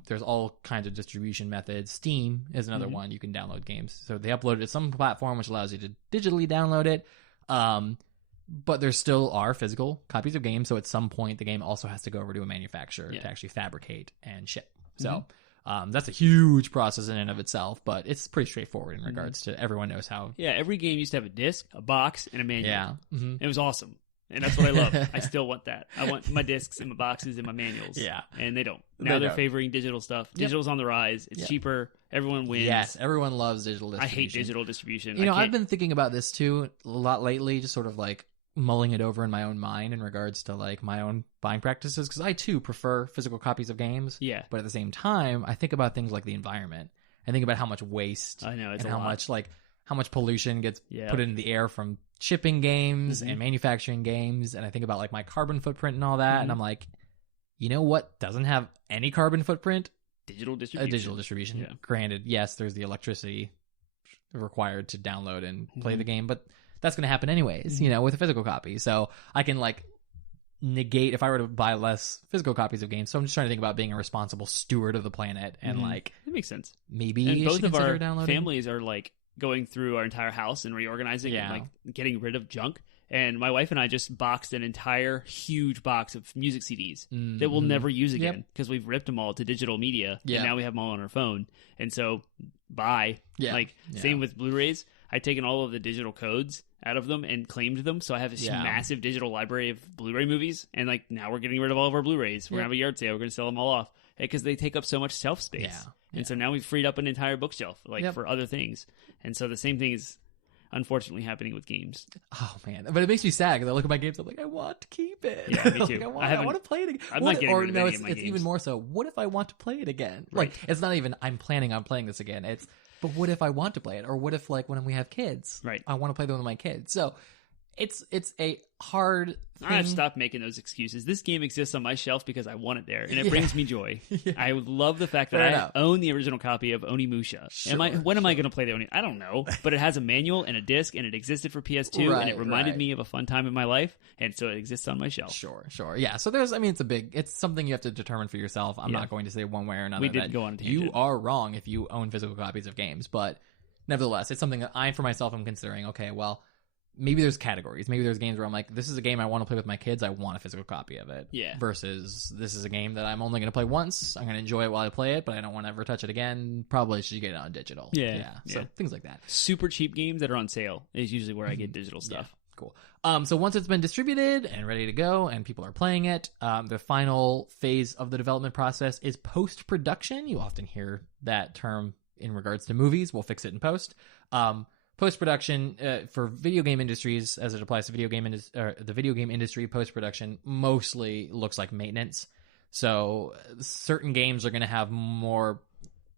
there's all kinds of distribution methods. Steam is another one. You can download games. So they upload it to some platform which allows you to digitally download it. But there still are physical copies of games, so at some point the game also has to go over to a manufacturer to actually fabricate and ship. So that's a huge process in and of itself, but it's pretty straightforward in regards to everyone knows how. Yeah, every game used to have a disc, a box, and a manual. Yeah. It was awesome. And that's what I love. I still want that. I want my discs and my boxes and my manuals. Yeah. And they don't. Now they're favoring digital stuff. Digital's on the rise. It's cheaper. Everyone wins. Yes, everyone loves digital distribution. I hate digital distribution. I've been thinking about this too a lot lately, just sort of like mulling it over in my own mind in regards to like my own buying practices, because I too prefer physical copies of games. Yeah. But at the same time, I think about things like the environment. I think about how much waste it's and how much pollution gets put in the air from shipping games and manufacturing games, and I think about like my carbon footprint and all that, and I'm like, you know what doesn't have any carbon footprint? Digital distribution. Yeah. Granted, yes, there's the electricity required to download and play the game, but that's going to happen anyways, with a physical copy. So I can like negate if I were to buy less physical copies of games. So I'm just trying to think about being a responsible steward of the planet, and like that makes sense. Maybe and you both should of our downloading. Families are like going through our entire house and reorganizing and like getting rid of junk. And my wife and I just boxed an entire huge box of music CDs that we'll never use again because we've ripped them all to digital media, and now we have them all on our phone. And so, bye. Same with Blu-rays. I've taken all of the digital codes out of them and claimed them, so I have this massive digital library of Blu-ray movies. And now we're getting rid of all of our Blu-rays. We're gonna have a yard sale. We're gonna sell them all off because they take up so much shelf space. And so now we've freed up an entire bookshelf for other things. And so the same thing is unfortunately happening with games. Oh man, but it makes me sad because I look at my games, I'm like, I want to keep it. Yeah, me too. I want to play it again. I'm not getting rid of any of my games. It's even more so. What if I want to play it again? Right. Like, it's not even I'm planning on playing this again. It's, but what if I want to play it, or what if when we have kids, I want to play them with my kids. So it's a hard thing. I've stopped making those excuses. This game exists on my shelf because I want it there, and it brings me joy. I love the fact that I own the original copy of Onimusha. When am I going to play the Oni? I don't know, but it has a manual and a disc, and it existed for PS2, and it reminded me of a fun time in my life, and so it exists on my shelf. Sure. Yeah, so it's something you have to determine for yourself. I'm not going to say one way or another. We did go on a tangent. You are wrong if you own physical copies of games, but nevertheless, it's something that I, for myself, am considering. Okay, well, maybe there's categories. Maybe there's games where I'm like, this is a game I want to play with my kids. I want a physical copy of it. Yeah. Versus this is a game that I'm only going to play once. I'm going to enjoy it while I play it, but I don't want to ever touch it again. Probably should get it on digital. Yeah. So things like that. Super cheap games that are on sale is usually where I get digital stuff. Yeah. Cool. So once it's been distributed and ready to go and people are playing it, the final phase of the development process is post-production. You often hear that term in regards to movies. We'll fix it in post. Post-production for video game industries, as it applies to the video game industry, post-production mostly looks like maintenance. So certain games are going to have more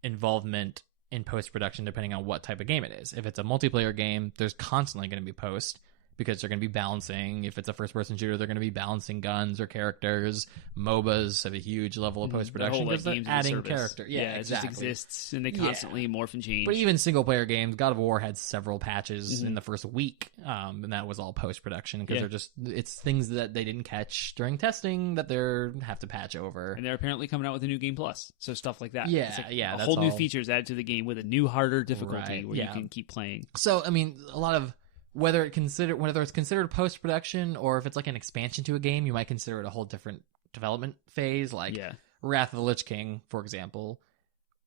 involvement in post-production depending on what type of game it is. If it's a multiplayer game, there's constantly going to be post, because they're going to be balancing. If it's a first-person shooter, they're going to be balancing guns or characters. MOBAs have a huge level of post-production because they're adding character. Yeah, exactly. It just exists, and they constantly morph and change. But even single-player games, God of War had several patches in the first week, and that was all post-production because it's things that they didn't catch during testing that they have to patch over. And they're apparently coming out with a new game plus, so stuff like that. Yeah, that's whole new features added to the game with a new, harder difficulty where you can keep playing. So, I mean, a lot of whether it's considered post-production or if it's like an expansion to a game, you might consider it a whole different development phase. Like Wrath of the Lich King, for example.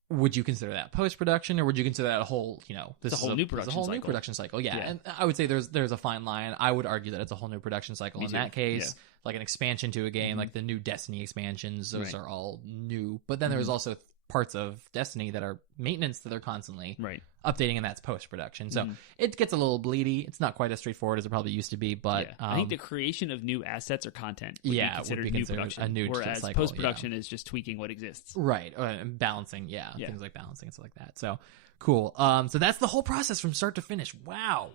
Would you consider that post-production, or would you consider that a whole, this is a whole new production cycle? Yeah, and I would say there's a fine line. I would argue that it's a whole new production cycle in that case. Like an expansion to a game, like the new Destiny expansions, those are all new. But then there's also parts of Destiny that are maintenance that they're constantly updating, and that's post-production. So it gets a little bleedy. It's not quite as straightforward as it probably used to be, but I think the creation of new assets or content would be considered new production, a new whereas cycle, post-production is just tweaking what exists. Right, and balancing, things like balancing and stuff like that. So cool. So that's the whole process from start to finish. Wow.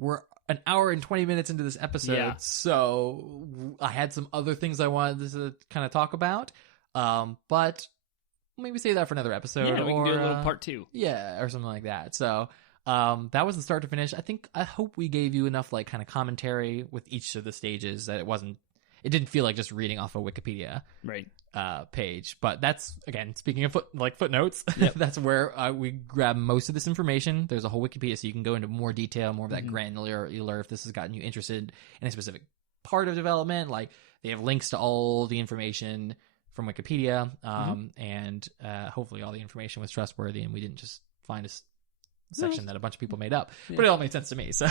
We're an hour and 20 minutes into this episode, so I had some other things I wanted to kind of talk about, but maybe save that for another episode. Yeah, we can do a little part 2. Yeah, or something like that. So that was the start to finish. I hope we gave you enough like kind of commentary with each of the stages that it didn't feel like just reading off a Wikipedia page. But that's, again, speaking of footnotes, that's where we grab most of this information. There's a whole Wikipedia, so you can go into more detail, more of that granular if this has gotten you interested in a specific part of development. Like, they have links to all the information from Wikipedia, and hopefully all the information was trustworthy and we didn't just find a section that a bunch of people made up, but it all made sense to me. So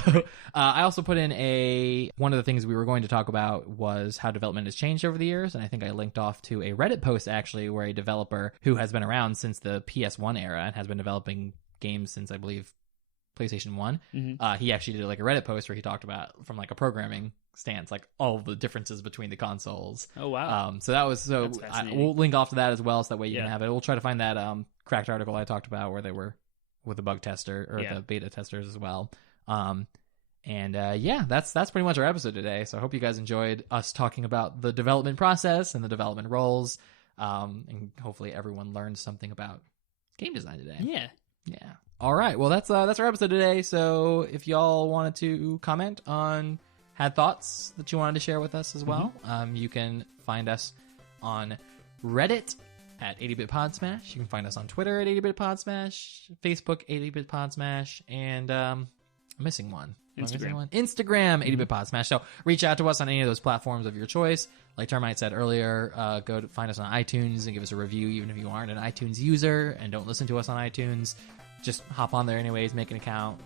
I also put in one of the things we were going to talk about was how development has changed over the years, and I think I linked off to a Reddit post actually where a developer who has been around since the PS1 era and has been developing games since, I believe, PlayStation 1, he actually did like a Reddit post where he talked about, from like a programming stance, like all the differences between the consoles. Oh wow. So that was we'll link off to that as well, so that way you can have it. We'll try to find that cracked article I talked about where they were with the bug tester or the beta testers as well. That's pretty much our episode today. So I hope you guys enjoyed us talking about the development process and the development roles, and hopefully everyone learned something about game design today. Yeah. All right. Well, that's our episode today. So if y'all wanted to comment on, had thoughts that you wanted to share with us as well, you can find us on Reddit at 80-Bit Podsmash. You can find us on Twitter at 80-Bit Podsmash, Facebook 80-Bit Podsmash, and I'm missing one. Instagram, 80-bit Podsmash. So reach out to us on any of those platforms of your choice. Like Termite said earlier, go to find us on iTunes and give us a review, even if you aren't an iTunes user and don't listen to us on iTunes. Just hop on there anyways, make an account.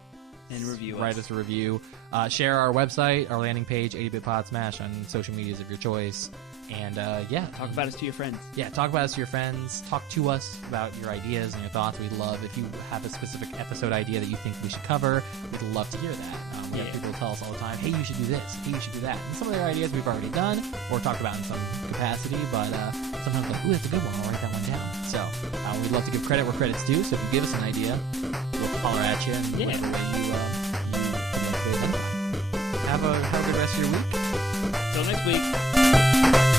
And write us a review. Share our website, our landing page, 80-bit Podsmash, on social medias of your choice. And talk about us to your friends. Yeah, talk about us to your friends. Talk to us about your ideas and your thoughts. We'd love if you have a specific episode idea that you think we should cover. We'd love to hear that. We have people tell us all the time, hey, you should do this. Hey, you should do that. And some of their ideas we've already done or talked about in some capacity, but sometimes like, ooh, that's a good one. I'll write that one down. So we'd love to give credit where credit's due. So if you give us an idea, we'll holler at you. And have a good rest of your week. Till next week.